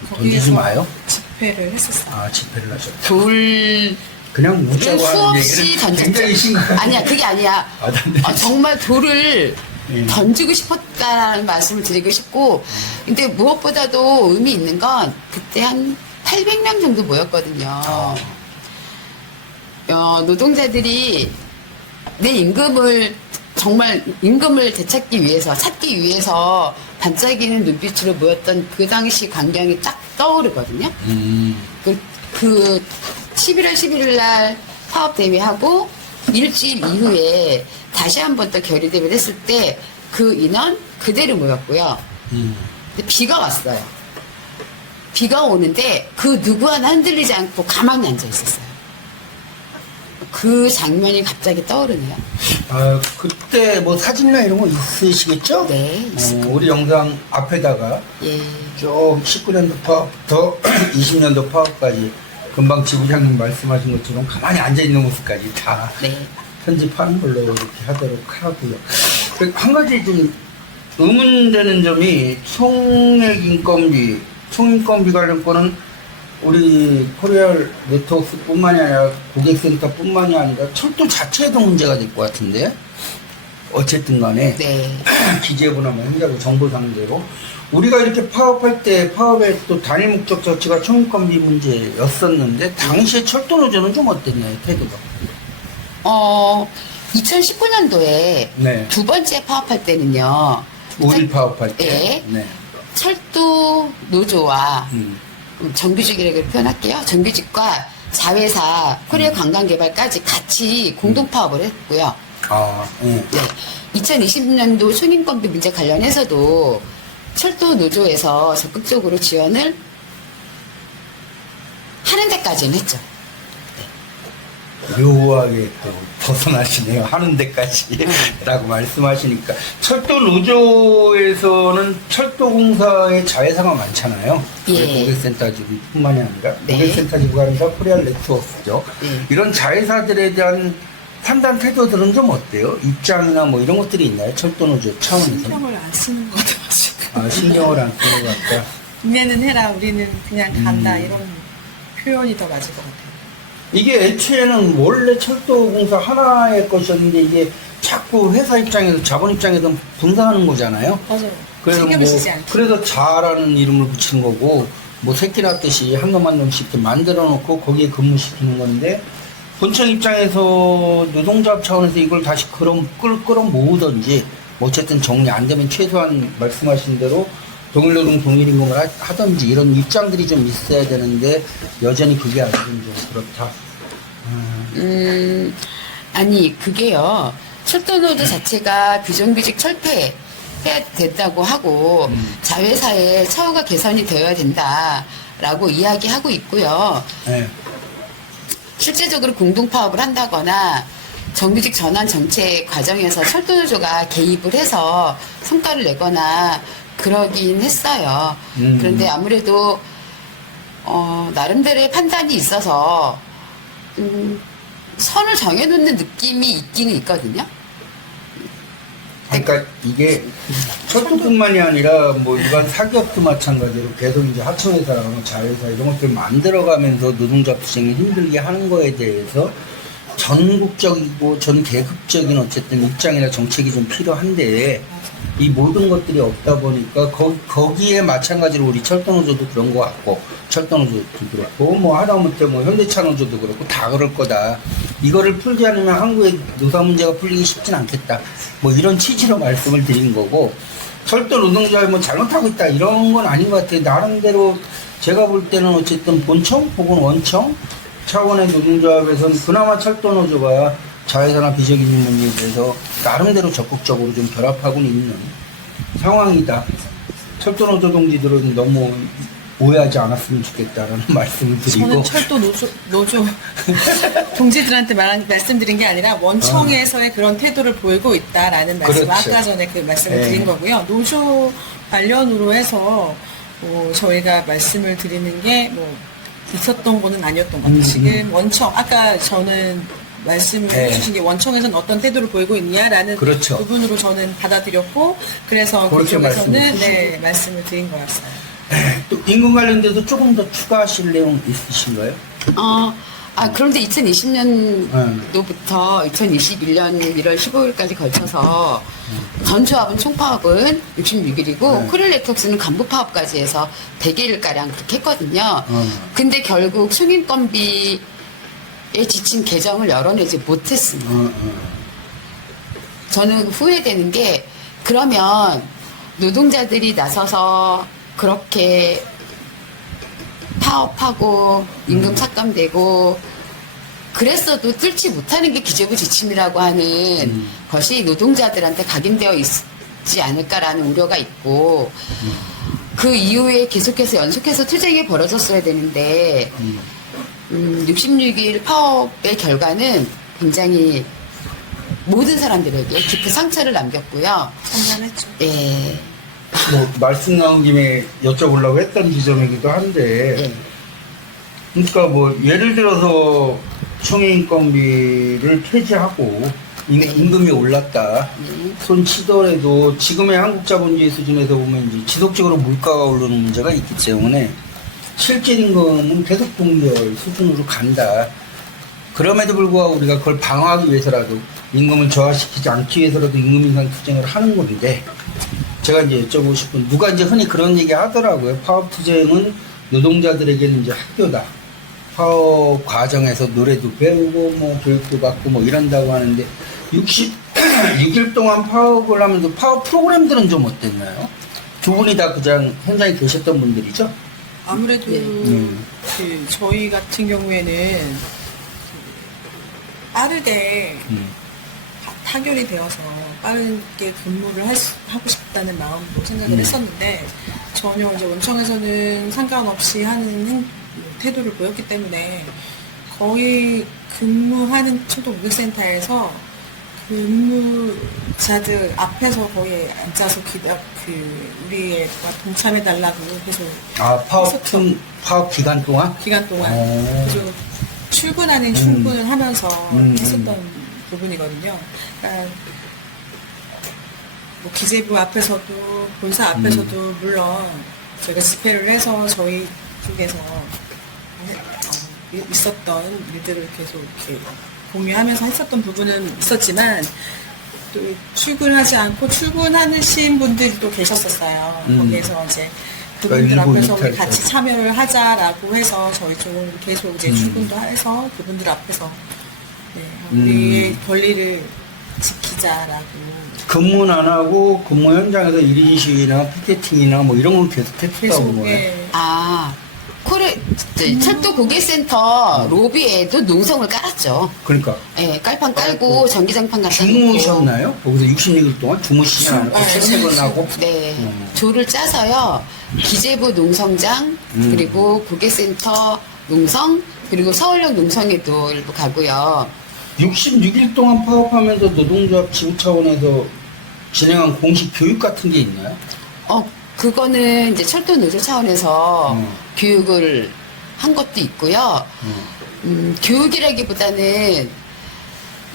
던지지 거기에서 마요. 집회를 했었어요. 아, 집회를 하셨다. 돌을 그냥 묻자고 하는 수없이 얘기를 던졌죠. 굉장히 심각하게. 아니야, 그게 아니야. 아, 던지지. 정말 돌을 예. 던지고 싶었다라는 말씀을 드리고 싶고, 근데 무엇보다도 의미 있는 건 그때 한 800명 정도 모였거든요. 노동자들이 내 임금을 정말 임금을 되찾기 위해서 찾기 위해서 반짝이는 눈빛으로 모였던 그 당시 광경이 딱 떠오르거든요. 그 11월 11일 날 파업 대회하고 일주일 이후에 다시 한 번 더 결의 대회를 했을 때 그 인원 그대로 모였고요. 근데 비가 왔어요. 비가 오는데 그 누구 하나 흔들리지 않고 가만히 앉아 있었어요. 그 장면이 갑자기 떠오르네요. 아, 그때 뭐 사진이나 이런 거 있으시겠죠? 네, 있을 우리 영상 앞에다가 예. 쭉 19년도 파업부터 20년도 파업까지 금방 지부장님 말씀하신 것처럼 가만히 앉아있는 모습까지 다 네. 편집하는 걸로 이렇게 하도록 하고요. 한 가지 좀 의문되는 점이 총액인건비 관련 건은 우리 코리안 네트워크뿐만이 아니라 고객센터뿐만이 아니라 철도 자체에도 문제가 될 것 같은데 어쨌든 간에 네. 기재부나 뭐 행자부 정부 상대로 우리가 이렇게 파업할 때 파업의 또 단일 목적 자체가 총인건비 문제였었는데 당시에 철도노조는 좀 어땠나요 태도가? 2019년도에 네. 두 번째 파업할 때는요. 5일 파업할 때. 예. 네. 철도 노조와 음. 정규직이라고 표현할게요. 정규직과 자회사 코리아 관광개발까지 같이 공동 파업을 했고요. 아, 네. 2020년도 총인건비 문제 관련해서도 철도 노조에서 적극적으로 지원을 하는 데까지는 했죠. 묘하게 또 벗어나시네요. 하는 데까지 라고 말씀하시니까 철도 노조에서는 철도공사의 자회사가 많잖아요. 예. 고객센터 지부뿐만이 아니라 네. 고객센터 지부가 아니라 코리안 네트워크죠. 예. 이런 자회사들에 대한 판단 태도들은 좀 어때요? 입장이나 뭐 이런 것들이 있나요? 철도 노조 차원에서? 신경을 안 쓰는 것 같아요, 지금. 아, 신경을 안 쓰는 것 같다. 니네는 해라, 우리는 그냥 간다, 이런 표현이 더 맞을 것 같아요. 이게 애초에는 원래 철도공사 하나의 것이었는데 이게 자꾸 회사 입장에서 자본 입장에서 분산하는 거잖아요. 맞아요. 그래서 신경을 쓰지 않게. 그래서 자라는 이름을 붙이는 거고 뭐 새끼 낳듯이 한 놈 한 놈씩 이렇게 만들어 놓고 거기에 근무시키는 건데 본청 입장에서 노동조합 차원에서 이걸 다시 끌어 모으든지 뭐 어쨌든 정리 안 되면 최소한 말씀하신 대로 동일노동 동일임금을 하든지 이런 입장들이 좀 있어야 되는데 여전히 그게 아직은 좀 그렇다. 아니 그게요. 철도노조 자체가 비정규직 철폐해야 된다고 하고 자회사의 처우가 개선이 되어야 된다라고 이야기하고 있고요. 네. 실제적으로 공동파업을 한다거나 정규직 전환 정책 과정에서 철도노조가 개입을 해서 성과를 내거나 그러긴 했어요. 그런데 아무래도 나름대로의 판단이 있어서 선을 정해놓는 느낌이 있기는 있거든요. 그러니까 이게 철도뿐만이 아니라 뭐 일반 사기업도 마찬가지로 계속 이제 하청회사랑 자회사 이런 것들 만들어가면서 노동자 투쟁을 힘들게 하는 거에 대해서 전국적이고 전 계급적인 어쨌든 입장이나 정책이 좀 필요한데 이 모든 것들이 없다 보니까 거기에 마찬가지로 우리 철도노조도 그런 것 같고 철도노조도 그렇고 뭐 하다못해 뭐 현대차노조도 그렇고 다 그럴 거다. 이거를 풀지 않으면 한국의 노사 문제가 풀리기 쉽진 않겠다. 뭐 이런 취지로 말씀을 드린 거고 철도 노동자가 뭐 잘못하고 있다 이런 건 아닌 것 같아요. 나름대로 제가 볼 때는 어쨌든 본청 혹은 원청 차원의 노동조합에서는 그나마 철도노조가 자회사나 비정규직 문제에 대해서 나름대로 적극적으로 좀 결합하고 있는 상황이다. 철도노조 동지들은 너무 오해하지 않았으면 좋겠다라는 말씀을 드리고 저는 철도 노조 동지들한테 말씀드린 게 아니라 원청에서의 그런 태도를 보이고 있다라는 말씀을 그렇죠. 아까 전에 그 말씀을 네. 드린 거고요. 노조 관련으로 해서 저희가 말씀을 드리는 게 뭐 있었던 거는 아니었던 것 같아요. 지금 원청 아까 저는 말씀을 네. 해주신 게 원청에서는 어떤 태도를 보이고 있냐라는 그렇죠. 부분으로 저는 받아들였고 그래서 그렇게 그쪽에서는 말씀을 말씀을 드린 거였어요. 또 임금 관련돼서 조금 더 추가하실 내용 있으신가요? 그런데 2020년도부터 2021년 1월 15일까지 걸쳐서 전 조합은 총파업은 66일이고 네. 코렐레톡스는 간부 파업까지 해서 100일가량 그렇게 했거든요. 근데 결국 승인건비에 지친 개정을 열어내지 못했습니다. 저는 후회되는 게 그러면 노동자들이 나서서 그렇게 파업하고 임금 삭감되고 그랬어도 뚫지 못하는 게 기재부 지침이라고 하는 것이 노동자들한테 각인되어 있지 않을까라는 우려가 있고 그 이후에 계속해서 연속해서 투쟁이 벌어졌어야 되는데 66일 파업의 결과는 굉장히 모든 사람들에게 깊은 상처를 남겼고요. 참관했죠. 예. 뭐 말씀 나온 김에 여쭤보려고 했던 지점이기도 한데 예. 그러니까 뭐 예를 들어서 총인건비를 폐지하고 임금이 올랐다 손 치더라도 지금의 한국 자본주의 수준에서 보면 이제 지속적으로 물가가 오르는 문제가 있기 때문에 실질 임금은 계속 동결 수준으로 간다. 그럼에도 불구하고 우리가 그걸 방어하기 위해서라도 임금을 저하시키지 않기 위해서라도 임금 인상 투쟁을 하는 건데 제가 이제 여쭤보고 싶은 누가 이제 흔히 그런 얘기 하더라고요. 파업 투쟁은 노동자들에게는 이제 학교다. 파업 과정에서 노래도 배우고 뭐 교육도 받고 뭐 이런다고 하는데 66일 동안 파업을 하면서 파업 프로그램들은 좀 어땠나요? 두 분이 다 그냥 현장에 계셨던 분들이죠? 아무래도 그 저희 같은 경우에는 빠르게 타결이 되어서 빠르게 근무를 하고 싶다는 마음으로 생각을 했었는데 전혀 이제 원청에서는 상관없이 하는 태도를 보였기 때문에 거의 근무하는 철도 고객센터에서 근무자들 앞에서 거의 앉아서 우리의 동참해달라고 계속 파업 기간 동안? 기간 동안 오. 그래서 출근하는 출근을 하면서 했었던 부분이거든요. 그러니까 뭐 기재부 앞에서도 본사 앞에서도 물론 저희가 집회를 해서 저희 쪽에서 있었던 일들을 계속 이렇게 공유하면서 했었던 부분은 있었지만 또 출근하지 않고 출근하신 분들이 또 계셨었어요. 거기에서 이제 그분들 일부 앞에서 우리 이탈 같이 참여를 하자라고 해서 저희 쪽은 계속 이제 출근도 해서 그분들 앞에서 우리의 권리를 지키자라고. 근무는 안 하고 근무 현장에서 1인 시위나 피켓팅이나 뭐 이런 걸 계속 했다고 계속 거예요. 예. 철도 고객센터 로비에도 농성을 깔았죠. 그러니까 예, 깔판 깔고 전기장판 갖다 놓고. 주무셨나요? 거기서 66일 동안 주무시지 않고 출퇴근하고 네, 조를 짜서요. 기재부 농성장 그리고 고객센터 농성 그리고 서울역 농성에도 일부 가고요. 66일 동안 파업하면서 노동조합 지부 차원에서 진행한 공식 교육 같은 게 있나요? 그거는 이제 철도 노조 차원에서 교육을 한 것도 있고요. 교육이라기보다는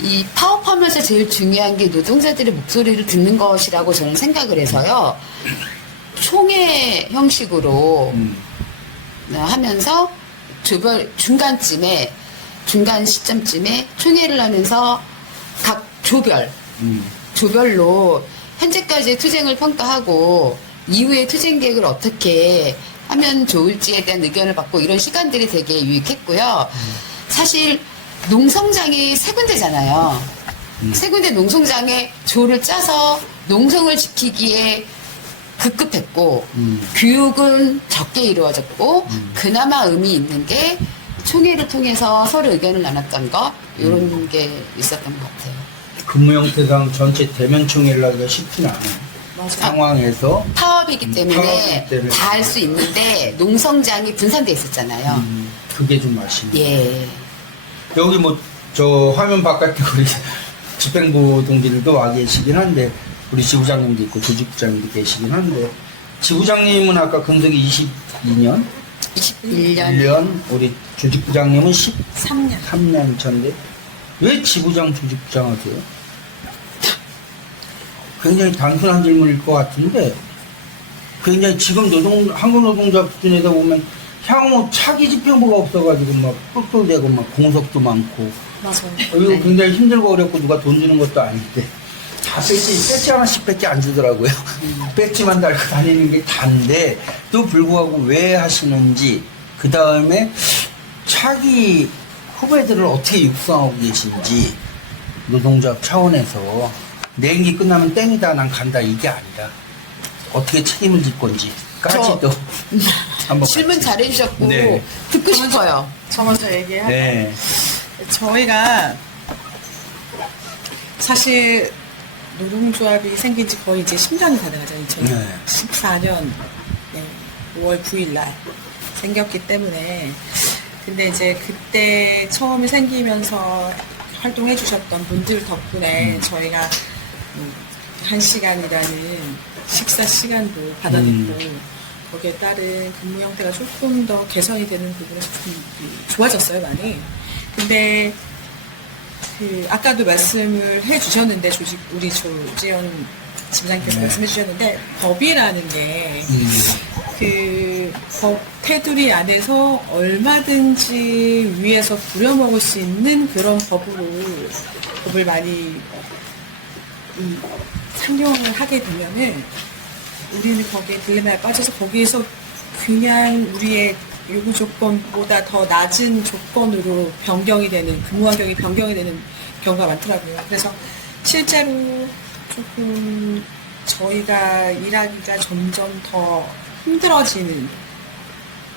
이 파업하면서 제일 중요한 게 노동자들의 목소리를 듣는 것이라고 저는 생각을 해서요. 총회 형식으로 하면서 중간 시점쯤에 총회를 하면서 각 조별로 현재까지의 투쟁을 평가하고 이후의 투쟁 계획을 어떻게 하면 좋을지에 대한 의견을 받고 이런 시간들이 되게 유익했고요. 사실 농성장이 3군데잖아요. 3군데 농성장에 조를 짜서 농성을 지키기에 급급했고 교육은 적게 이루어졌고 그나마 의미 있는 게 총회를 통해서 서로 의견을 나눴던 것 이런 게 있었던 것 같아요. 근무 형태상 전체 대면 총회를 하기가 쉽지는 않아요. 상황에서 파업이기 때문에 다 할 수 있는데 농성장이 분산돼 있었잖아요. 그게 좀 아쉽네요. 예. 여기 뭐 저 화면 바깥에 우리 집행부 동지들도 와 계시긴 한데 우리 지부장님도 있고 조직부장님도 계시긴 한데 지부장님은 아까 근속이 22년 21년 우리 조직부장님은 3년. 13년 차인데 왜 지부장 조직부장 하세요? 굉장히 단순한 질문일 것 같은데 굉장히 지금 한국 노동자 부분에다 보면 향후 차기 집행부가 없어가지고 막 뿔뿔대고 막 공석도 많고 맞아요. 이거 굉장히 힘들고 어렵고 누가 돈 주는 것도 아닌데 다 배지 하나씩밖에 안 주더라고요. 배지만 달고 다니는 게 다인데 또 불구하고 왜 하시는지 그 다음에 차기 후배들을 어떻게 육성하고 계신지 노동자 차원에서 내 임기 끝나면 땡이다 난 간다 이게 아니라 어떻게 책임을 질 건지까지도 한번 질문 같이. 잘해주셨고 네. 듣고 싶어요. 저 먼저 얘기하고 네. 저희가 사실 노동조합이 생긴 지 거의 이제 10년이 다 돼가잖아요. 2014년 5월 9일 날 생겼기 때문에 근데 이제 그때 처음에 생기면서 활동해 주셨던 분들 덕분에 저희가 1시간이라는 식사 시간도 받아냈고 거기에 따른 근무 형태가 조금 더 개선이 되는 부분에서 좀 좋아졌어요, 많이. 근데 그 아까도 말씀을 해주셨는데 우리 조지연 지부장님께서 말씀해 주셨는데 법이라는 게 그 법 테두리 안에서 얼마든지 위에서 부려먹을 수 있는 그런 법을 많이 상용을 하게 되면은 우리는 거기에 딜레마에 빠져서 거기에서 그냥 우리의 요구 조건보다 더 낮은 조건으로 변경이 되는 근무 환경이 변경이 되는 경우가 많더라고요. 그래서 실제로 조금 저희가 일하기가 점점 더 힘들어지는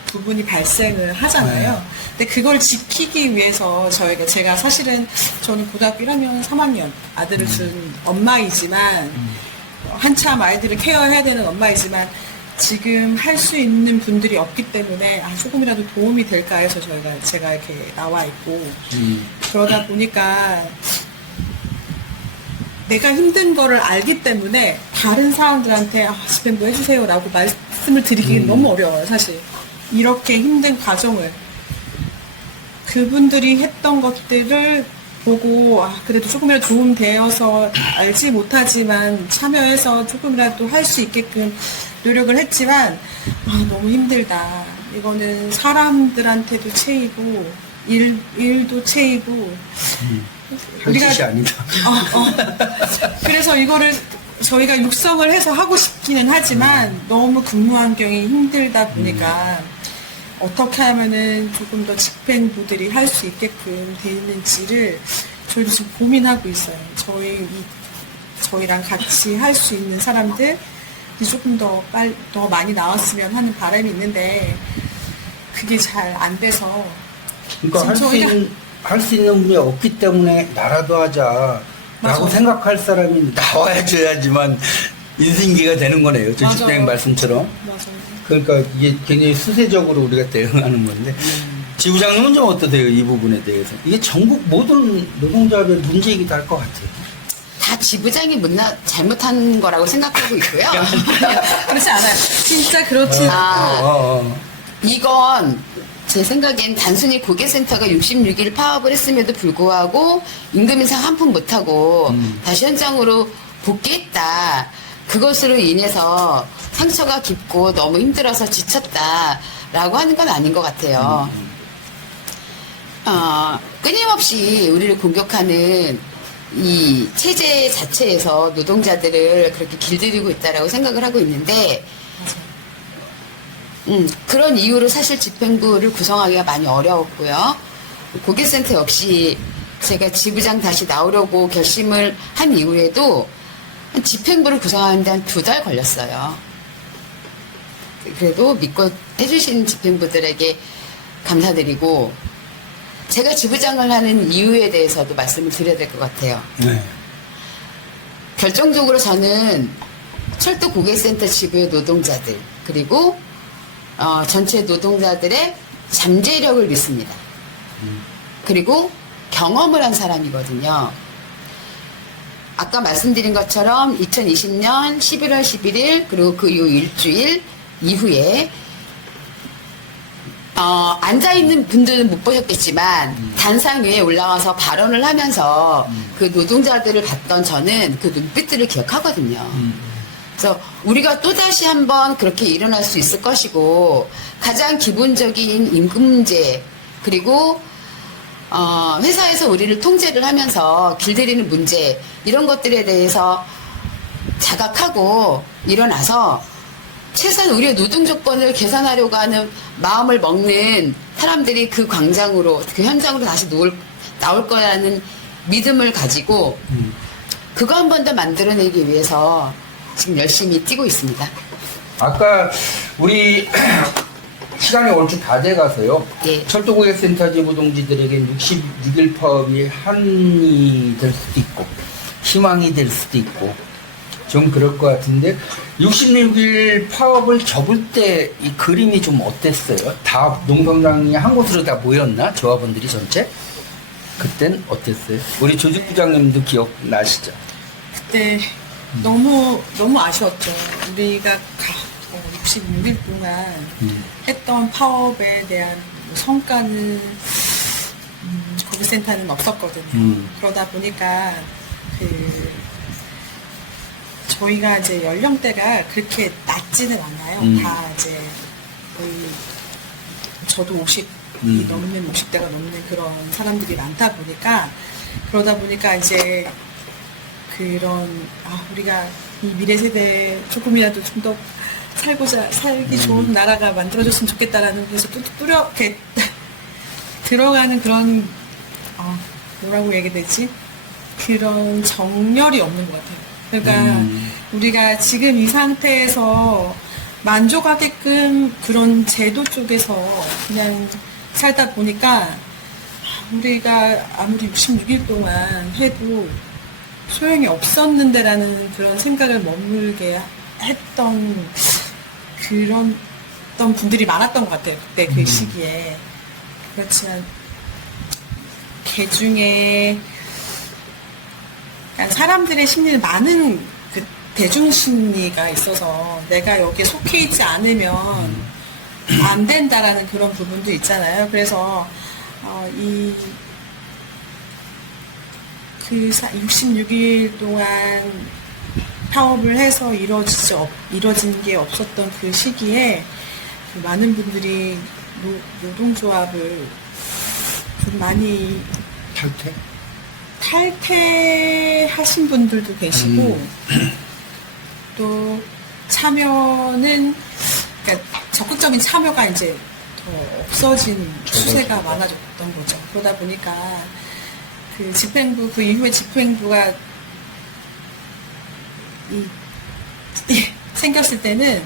부분이 발생을 하잖아요. 근데 그걸 지키기 위해서 제가 사실은 저는 고등학교 1학년 3학년 아들을 둔 엄마이지만 한참 아이들을 케어해야 되는 엄마이지만 지금 할 수 있는 분들이 없기 때문에 조금이라도 도움이 될까 해서 제가 이렇게 나와 있고 그러다 보니까 내가 힘든 거를 알기 때문에 다른 사람들한테 집행부 해주세요라고 말씀을 드리기는 너무 어려워요, 사실. 이렇게 힘든 과정을 그분들이 했던 것들을 보고 그래도 조금이라도 도움되어서 알지 못하지만 참여해서 조금이라도 할 수 있게끔 노력을 했지만 너무 힘들다. 이거는 사람들한테도 체이고 일도 체이고 우리가 아니다. 그래서 이거를 저희가 육성을 해서 하고 싶기는 하지만 너무 근무 환경이 힘들다 보니까 어떻게 하면은 조금 더 집행부들이 할 수 있게끔 돼 있는지를 저희도 지금 고민하고 있어요. 저희랑 같이 할 수 있는 사람들이 조금 더 많이 나왔으면 하는 바람이 있는데 그게 잘 안 돼서 그러니까 할 수 있는 분이 없기 때문에 나라도 하자라고 맞아요. 생각할 사람이 나와줘야지만 인수인계가 되는 거네요. 조직장님 말씀처럼. 맞아요. 그러니까 이게 굉장히 수세적으로 우리가 대응하는 건데 지부장님은 좀 어떠세요? 이 부분에 대해서. 이게 전국 모든 노동자의 문제이기도 할 것 같아요. 다 지부장이 잘못한 거라고 생각하고 있고요. 그렇지 않아요. 진짜 그렇지. 이건 제 생각엔 단순히 고객센터가 66일 파업을 했음에도 불구하고 임금 인상 한 푼 못하고 다시 현장으로 복귀했다. 그것으로 인해서 상처가 깊고 너무 힘들어서 지쳤다라고 하는 건 아닌 것 같아요. 끊임없이 우리를 공격하는 이 체제 자체에서 노동자들을 그렇게 길들이고 있다라고 생각을 하고 있는데, 그런 이유로 사실 집행부를 구성하기가 많이 어려웠고요. 고객센터 역시 제가 지부장 다시 나오려고 결심을 한 이후에도 집행부를 구성하는데 한 2달 걸렸어요. 그래도 믿고 해주신 집행부들에게 감사드리고, 제가 지부장을 하는 이유에 대해서도 말씀을 드려야 될 것 같아요. 네. 결정적으로 저는 철도 고객센터 지부의 노동자들, 그리고 전체 노동자들의 잠재력을 믿습니다. 그리고 경험을 한 사람이거든요. 아까 말씀드린 것처럼 2020년 11월 11일 그리고 그 이후 일주일 이후에 앉아있는 분들은 못 보셨겠지만 단상 위에 올라와서 발언을 하면서 그 노동자들을 봤던 저는 그 눈빛들을 기억하거든요. 그래서 우리가 또다시 한번 그렇게 일어날 수 있을 것이고, 가장 기본적인 임금 문제, 그리고 회사에서 우리를 통제를 하면서 길들이는 문제, 이런 것들에 대해서 자각하고 일어나서 최소한 우리의 노동 조건을 개선하려고 하는 마음을 먹는 사람들이 그 광장으로, 그 현장으로 다시 나올 거라는 믿음을 가지고 그거 한 번 더 만들어내기 위해서 지금 열심히 뛰고 있습니다. 아까 우리 시간이 얼추 다 돼가서요. 예. 철도고객센터 지부동지들에게 66일 파업이 한이 될 수도 있고 희망이 될 수도 있고 좀 그럴 것 같은데, 66일 파업을 접을 때 이 그림이 좀 어땠어요? 다 농성장이 한 곳으로 다 모였나? 조합원들이 전체? 그땐 어땠어요? 우리 조직부장님도 기억나시죠? 그때 너무 아쉬웠죠. 우리가 66일 동안 했던 파업에 대한 성과는 고객센터는 없었거든요. 그러다 보니까 저희가 이제 연령대가 그렇게 낮지는 않아요. 다 이제 거의 저도 50이 넘는 50대가 넘는 그런 사람들이 많다 보니까, 그러다 보니까 이제 우리가 이 미래 세대에 조금이라도 좀 더 살기 좋은 나라가 만들어졌으면 좋겠다라는 그래서 뚜렷하게 들어가는 그런 뭐라고 얘기되지? 그런 정열이 없는 것 같아요. 그러니까 우리가 지금 이 상태에서 만족하게끔 그런 제도 쪽에서 그냥 살다 보니까 우리가 아무리 66일 동안 해도 소용이 없었는데라는 그런 생각을 머물게 했던 그런 분들이 많았던 것 같아요. 그때 그 시기에. 그렇지만 개중에 사람들의 심리는 많은 그 대중 심리가 있어서 내가 여기에 속해 있지 않으면 안 된다라는 그런 부분도 있잖아요. 그래서 66일 동안 파업을 해서 이뤄진 게 없었던 그 시기에 그 많은 분들이 노동조합을 좀 많이 탈퇴하신 분들도 계시고 또 참여는, 그러니까 적극적인 참여가 이제 더 없어진 추세가 많아졌던 거죠. 그러다 보니까 그 집행부, 그 이후에 집행부가 생겼을 때는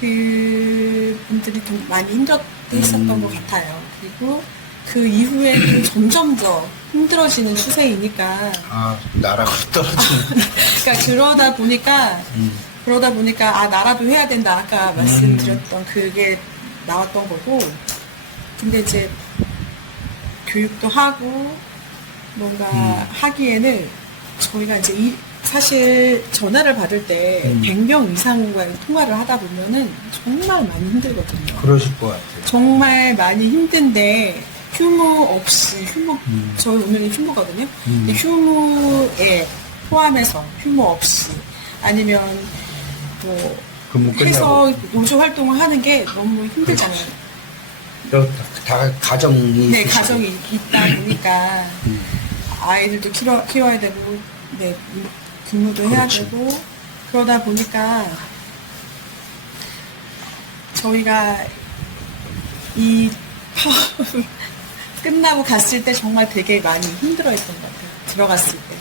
그 분들이 좀 많이 힘들었던 것 같아요. 그리고 그 이후에 점점 더 힘들어지는 추세이니까. 나라가 떨어지는. 그러니까 그러다 보니까 나라도 해야 된다. 아까 말씀드렸던 그게 나왔던 거고. 근데 이제 교육도 하고 뭔가 하기에는 저희가 이제 사실 전화를 받을 때 100명 이상과의 통화를 하다 보면은 정말 많이 힘들거든요. 그러실 것 같아요. 정말 많이 힘든데 휴무 없이 저희 오늘이 휴무거든요. 이 휴무에 포함해서 휴무 없이 아니면 뭐 근무 해서 끝나고. 노조 활동을 하는 게 너무 힘들잖아요. 다 가정이. 네, 있으시고. 가정이 있다 보니까 아이들도 키워야 되고, 네, 근무도 해야 그렇죠. 되고, 그러다 보니까 저희가 이 파업을 끝나고 갔을 때 정말 되게 많이 힘들어했던 것 같아요. 들어갔을 때.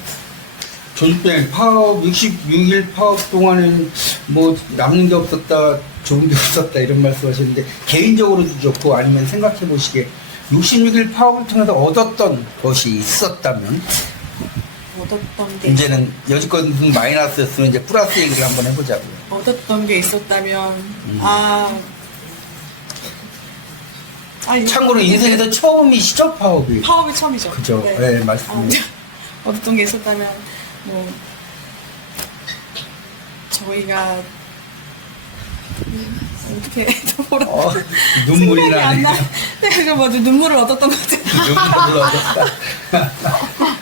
조직된 파업 66일 파업 동안에는 뭐 남는 게 없었다, 좋은 게 없었다 이런 말씀하셨는데 개인적으로도 좋고 아니면 생각해 보시기에 66일 파업을 통해서 얻었던 것이 있었다면 얻었던 게 이제는 여지껏 마이너스였으면 이제 플러스 얘기를 한번 해보자고요. 얻었던 게 있었다면 참고로 인생에서 처음이시죠 파업이. 파업이 처음이죠. 그죠. 네, 맞습니다. 얻었던 게 있었다면 뭐 저희가 어떻게 눈물이 생각이 안 나네. 나. 네, 맞아 눈물을 얻었던 것 같아요. 눈물을 얻었다.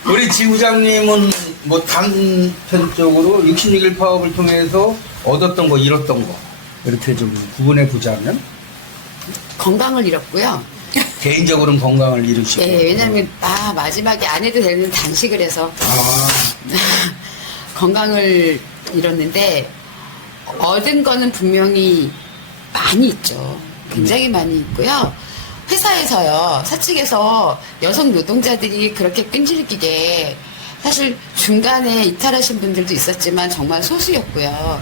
우리 지부장님은 뭐 단편적으로 66일 파업을 통해서 얻었던 거, 잃었던 거 이렇게 좀 구분해 보자면 건강을 잃었고요. 개인적으로는 건강을 잃으시고. 네, 왜냐면 마지막에 안 해도 되는 단식을 해서 건강을 잃었는데 얻은 거는 분명히 많이 있죠. 굉장히 많이 있고요. 회사에서요, 사측에서 여성 노동자들이 그렇게 끈질기게 사실 중간에 이탈하신 분들도 있었지만 정말 소수였고요.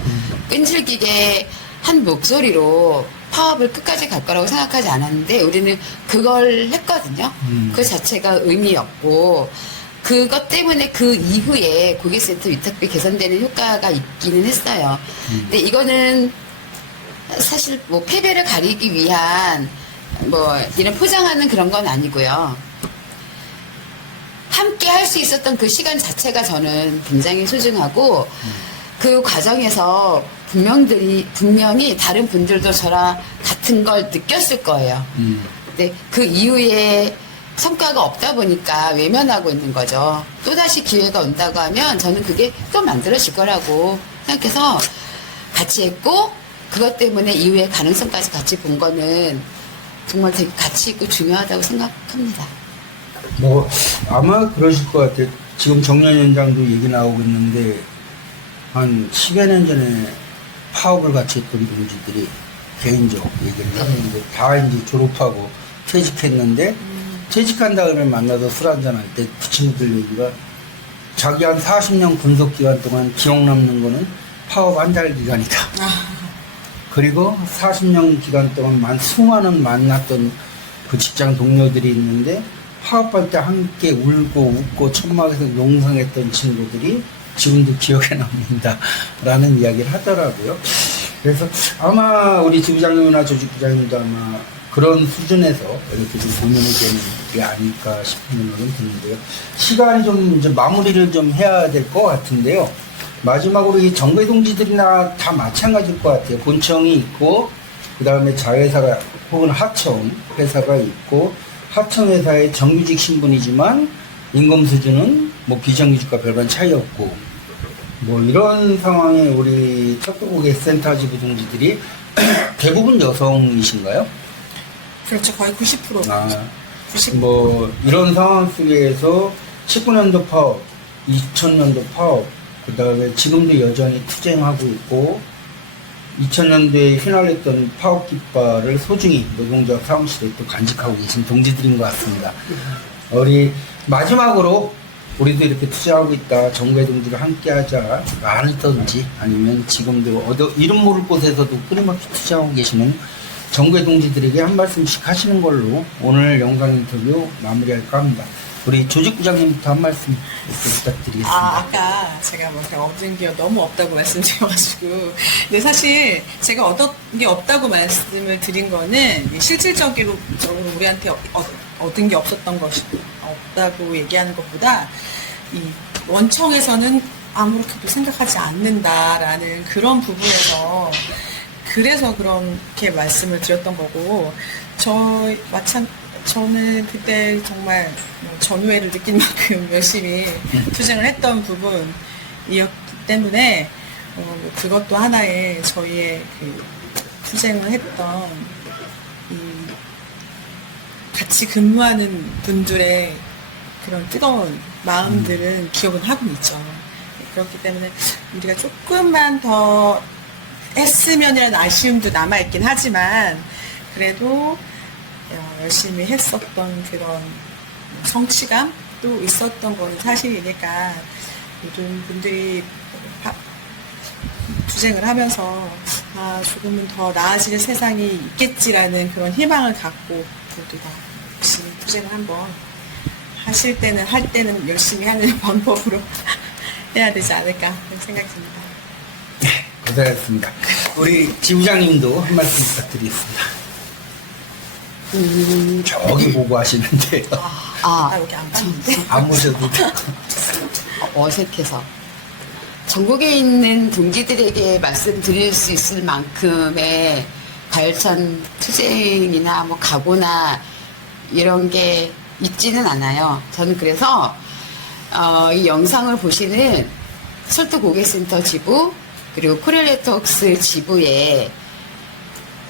끈질기게 한 목소리로 파업을 끝까지 갈 거라고 생각하지 않았는데 우리는 그걸 했거든요. 그 자체가 의미였고 그것 때문에 그 이후에 고객센터 위탁비 개선되는 효과가 있기는 했어요. 근데 이거는 사실 뭐 패배를 가리기 위한 뭐 이런 포장하는 그런 건 아니고요. 함께 할 수 있었던 그 시간 자체가 저는 굉장히 소중하고 그 과정에서 분명히 다른 분들도 저랑 같은 걸 느꼈을 거예요. 근데 그 이후에 성과가 없다 보니까 외면하고 있는 거죠. 또다시 기회가 온다고 하면 저는 그게 또 만들어질 거라고 생각해서 같이 했고 그것 때문에 이후에 가능성까지 같이 본 거는 정말 되게 가치 있고 중요하다고 생각합니다. 뭐 아마 그러실 것 같아요. 지금 정년연장도 얘기 나오고 있는데 한 10여 년 전에 파업을 같이 했던 동지들이 개인적 얘기를 하는데 다 이제 졸업하고 퇴직했는데 퇴직한 다음에 만나서 술 한잔 할 때 그 친구들 얘기가 자기 한 40년 군속 기간 동안 기억 남는 거는 파업 한 달 기간이다. 그리고 40년 기간 동안 수많은 만났던 그 직장 동료들이 있는데 파업할 때 함께 울고 웃고 천막에서 농성했던 친구들이 지금도 기억에 남는다라는 이야기를 하더라고요. 그래서 아마 우리 지부장님이나 조직부장님도 아마 그런 수준에서 이렇게 좀 고민이 되는 게 아닐까 싶은 생각은 드는데요. 시간이 좀 이제 마무리를 좀 해야 될 것 같은데요. 마지막으로 이 정배 동지들이나 다 마찬가지일 것 같아요. 본청이 있고, 그 다음에 자회사가 혹은 하청 회사가 있고, 하청 회사의 정규직 신분이지만 임금 수준은 뭐 비정규직과 별반 차이 없고, 뭐 이런 상황에 우리 척도고객센터 지부 동지들이 대부분 여성이신가요? 그렇죠. 거의 90%. 90%. 뭐 이런 상황 속에서 19년도 파업, 2000년도 파업, 그 다음에 지금도 여전히 투쟁하고 있고 2000년도에 휘날렸던 파업 깃발을 소중히 노동자 사무실에 또 간직하고 계신 동지들인 것 같습니다. 우리 마지막으로 우리도 이렇게 투쟁하고 있다, 정부의 동지를 함께하자 않을던지 아니면 지금도 이름 모를 곳에서도 끊임없이 투쟁하고 계시는 정부의 동지들에게 한 말씀씩 하시는 걸로 오늘 영상 인터뷰 마무리할까 합니다. 우리 조직부장님부터 한 말씀 부탁드리겠습니다. 아까 제가 뭐 얻은 게 너무 없다고 말씀드려가지고. 근데 사실 제가 얻은 게 없다고 말씀을 드린 거는 실질적으로 우리한테 얻은 게 없었던 것이 없다고 얘기하는 것보다 이 원청에서는 아무렇게도 생각하지 않는다라는 그런 부분에서 그래서 그렇게 말씀을 드렸던 거고 저는 그때 정말 전우회를 느낀 만큼 열심히 투쟁을 했던 부분이었기 때문에 그것도 하나의 저희의 그 투쟁을 했던 같이 근무하는 분들의 그런 뜨거운 마음들은 기억은 하고 있죠. 그렇기 때문에 우리가 조금만 더 했으면이라는 아쉬움도 남아있긴 하지만 그래도 열심히 했었던 그런 성취감도 있었던 건 사실이니까 모든 분들이 투쟁을 하면서 조금은 더 나아지는 세상이 있겠지라는 그런 희망을 갖고 모두 다 열심히 투쟁을 한번 하실 때는 할 때는 열심히 하는 방법으로 해야 되지 않을까 그런 생각이 듭니다. 네, 고생하셨습니다. 우리 지부장님도 한 말씀 부탁드리겠습니다. 저기 보고 하시는데요. 여기 안 봤는데. 안 모셔도 돼요. 어색해서. 전국에 있는 동기들에게 말씀드릴 수 있을 만큼의 과열찬 투쟁이나 뭐 각오나 이런 게 있지는 않아요. 저는 그래서 이 영상을 보시는 설득고객센터 지부 그리고 코렐네트웍스 지부에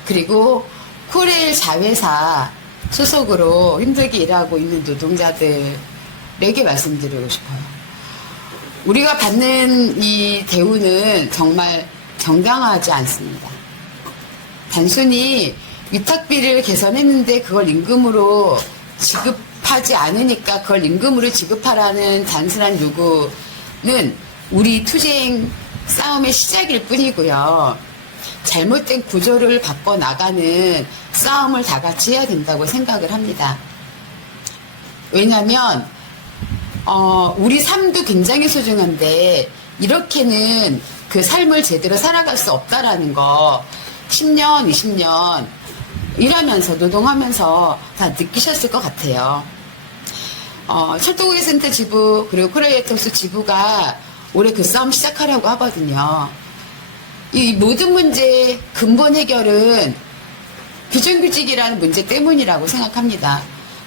그리고 코렐 자회사 소속으로 힘들게 일하고 있는 노동자들에게 말씀드리고 싶어요. 우리가 받는 이 대우는 정말 정당하지 않습니다. 단순히 위탁비를 개선했는데 그걸 임금으로 지급하지 않으니까 그걸 임금으로 지급하라는 단순한 요구는 우리 투쟁 싸움의 시작일 뿐이고요. 잘못된 구조를 바꿔나가는 싸움을 다 같이 해야 된다고 생각을 합니다. 왜냐하면 우리 삶도 굉장히 소중한데 이렇게는 그 삶을 제대로 살아갈 수 없다라는 거 10년, 20년 일하면서 노동하면서 다 느끼셨을 것 같아요. 철도고객센터 지부 그리고 코렐네트웍스 지부가 올해 그 싸움 시작하려고 하거든요. 이 모든 문제의 근본 해결은 비정규직이라는 문제 때문이라고 생각합니다.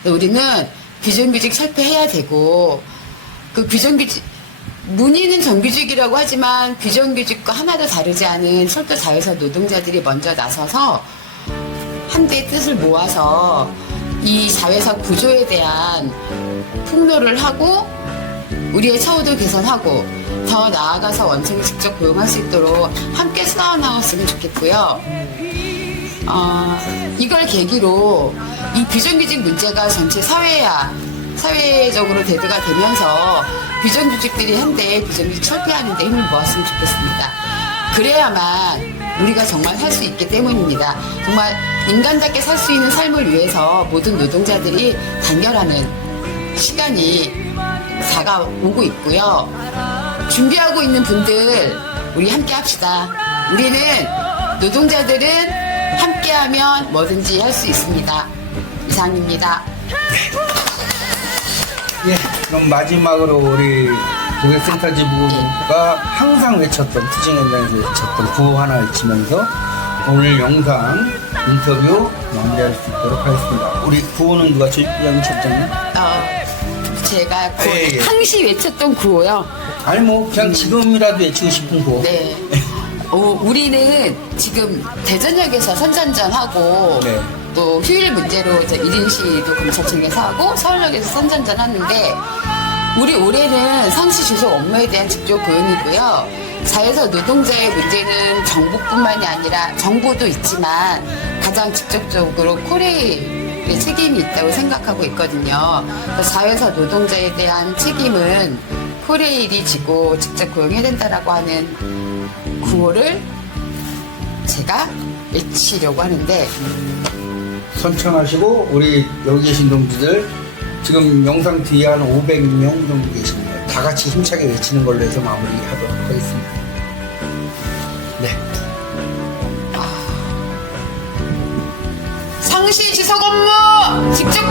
우리는 비정규직 철폐해야 되고 그 비정규직 문의는 정규직이라고 하지만 비정규직과 하나도 다르지 않은 철도 자회사 노동자들이 먼저 나서서 한대의 뜻을 모아서 이 자회사 구조에 대한 폭로를 하고 우리의 처우도 개선하고 더 나아가서 원청을 직접 고용할 수 있도록 함께 싸워나갔으면 좋겠고요. 이걸 계기로 이 비정규직 문제가 전체 사회적으로 대두가 되면서 비정규직들이 한데 비정규직 철폐하는 데 힘을 모았으면 좋겠습니다. 그래야만 우리가 정말 살 수 있기 때문입니다. 정말 인간답게 살 수 있는 삶을 위해서 모든 노동자들이 단결하는 시간이 다가오고 있고요. 준비하고 있는 분들 우리 함께 합시다. 우리는 노동자들은 함께하면 뭐든지 할 수 있습니다. 이상입니다. 예, 그럼 마지막으로 우리 고객센터 지부가 항상 외쳤던 투쟁 현장에서 외쳤던 구호 하나 외치면서 오늘 영상 인터뷰 마무리할 수 있도록 하겠습니다. 우리 구호는 누가 지부장님 쳤잖아요? 제가 예. 항시 외쳤던 구호요. 아니 뭐 그냥 지금이라도 외치고 싶은 구호. 네. 우리는 지금 대전역에서 선전전하고 네. 또 휴일 문제로 1인 시위도 검찰청에서 하고 서울역에서 선전전 하는데 우리 올해는 상시 주소 업무에 대한 직접 고용이고요. 자회사 노동자의 문제는 정부뿐만이 아니라 정부도 있지만 가장 직접적으로 코레일의 책임이 있다고 생각하고 있거든요. 자회사 노동자에 대한 책임은 코레일이 지고 직접 고용해야 된다라고 하는 구호를 제가 외치려고 하는데 선창하시고 우리 여기 계신 동지들 지금 영상 뒤에 한 500명 정도 계십니다. 다 같이 힘차게 외치는 걸로 해서 마무리하도록 하겠습니다. 네. 상시 지속 업무 직접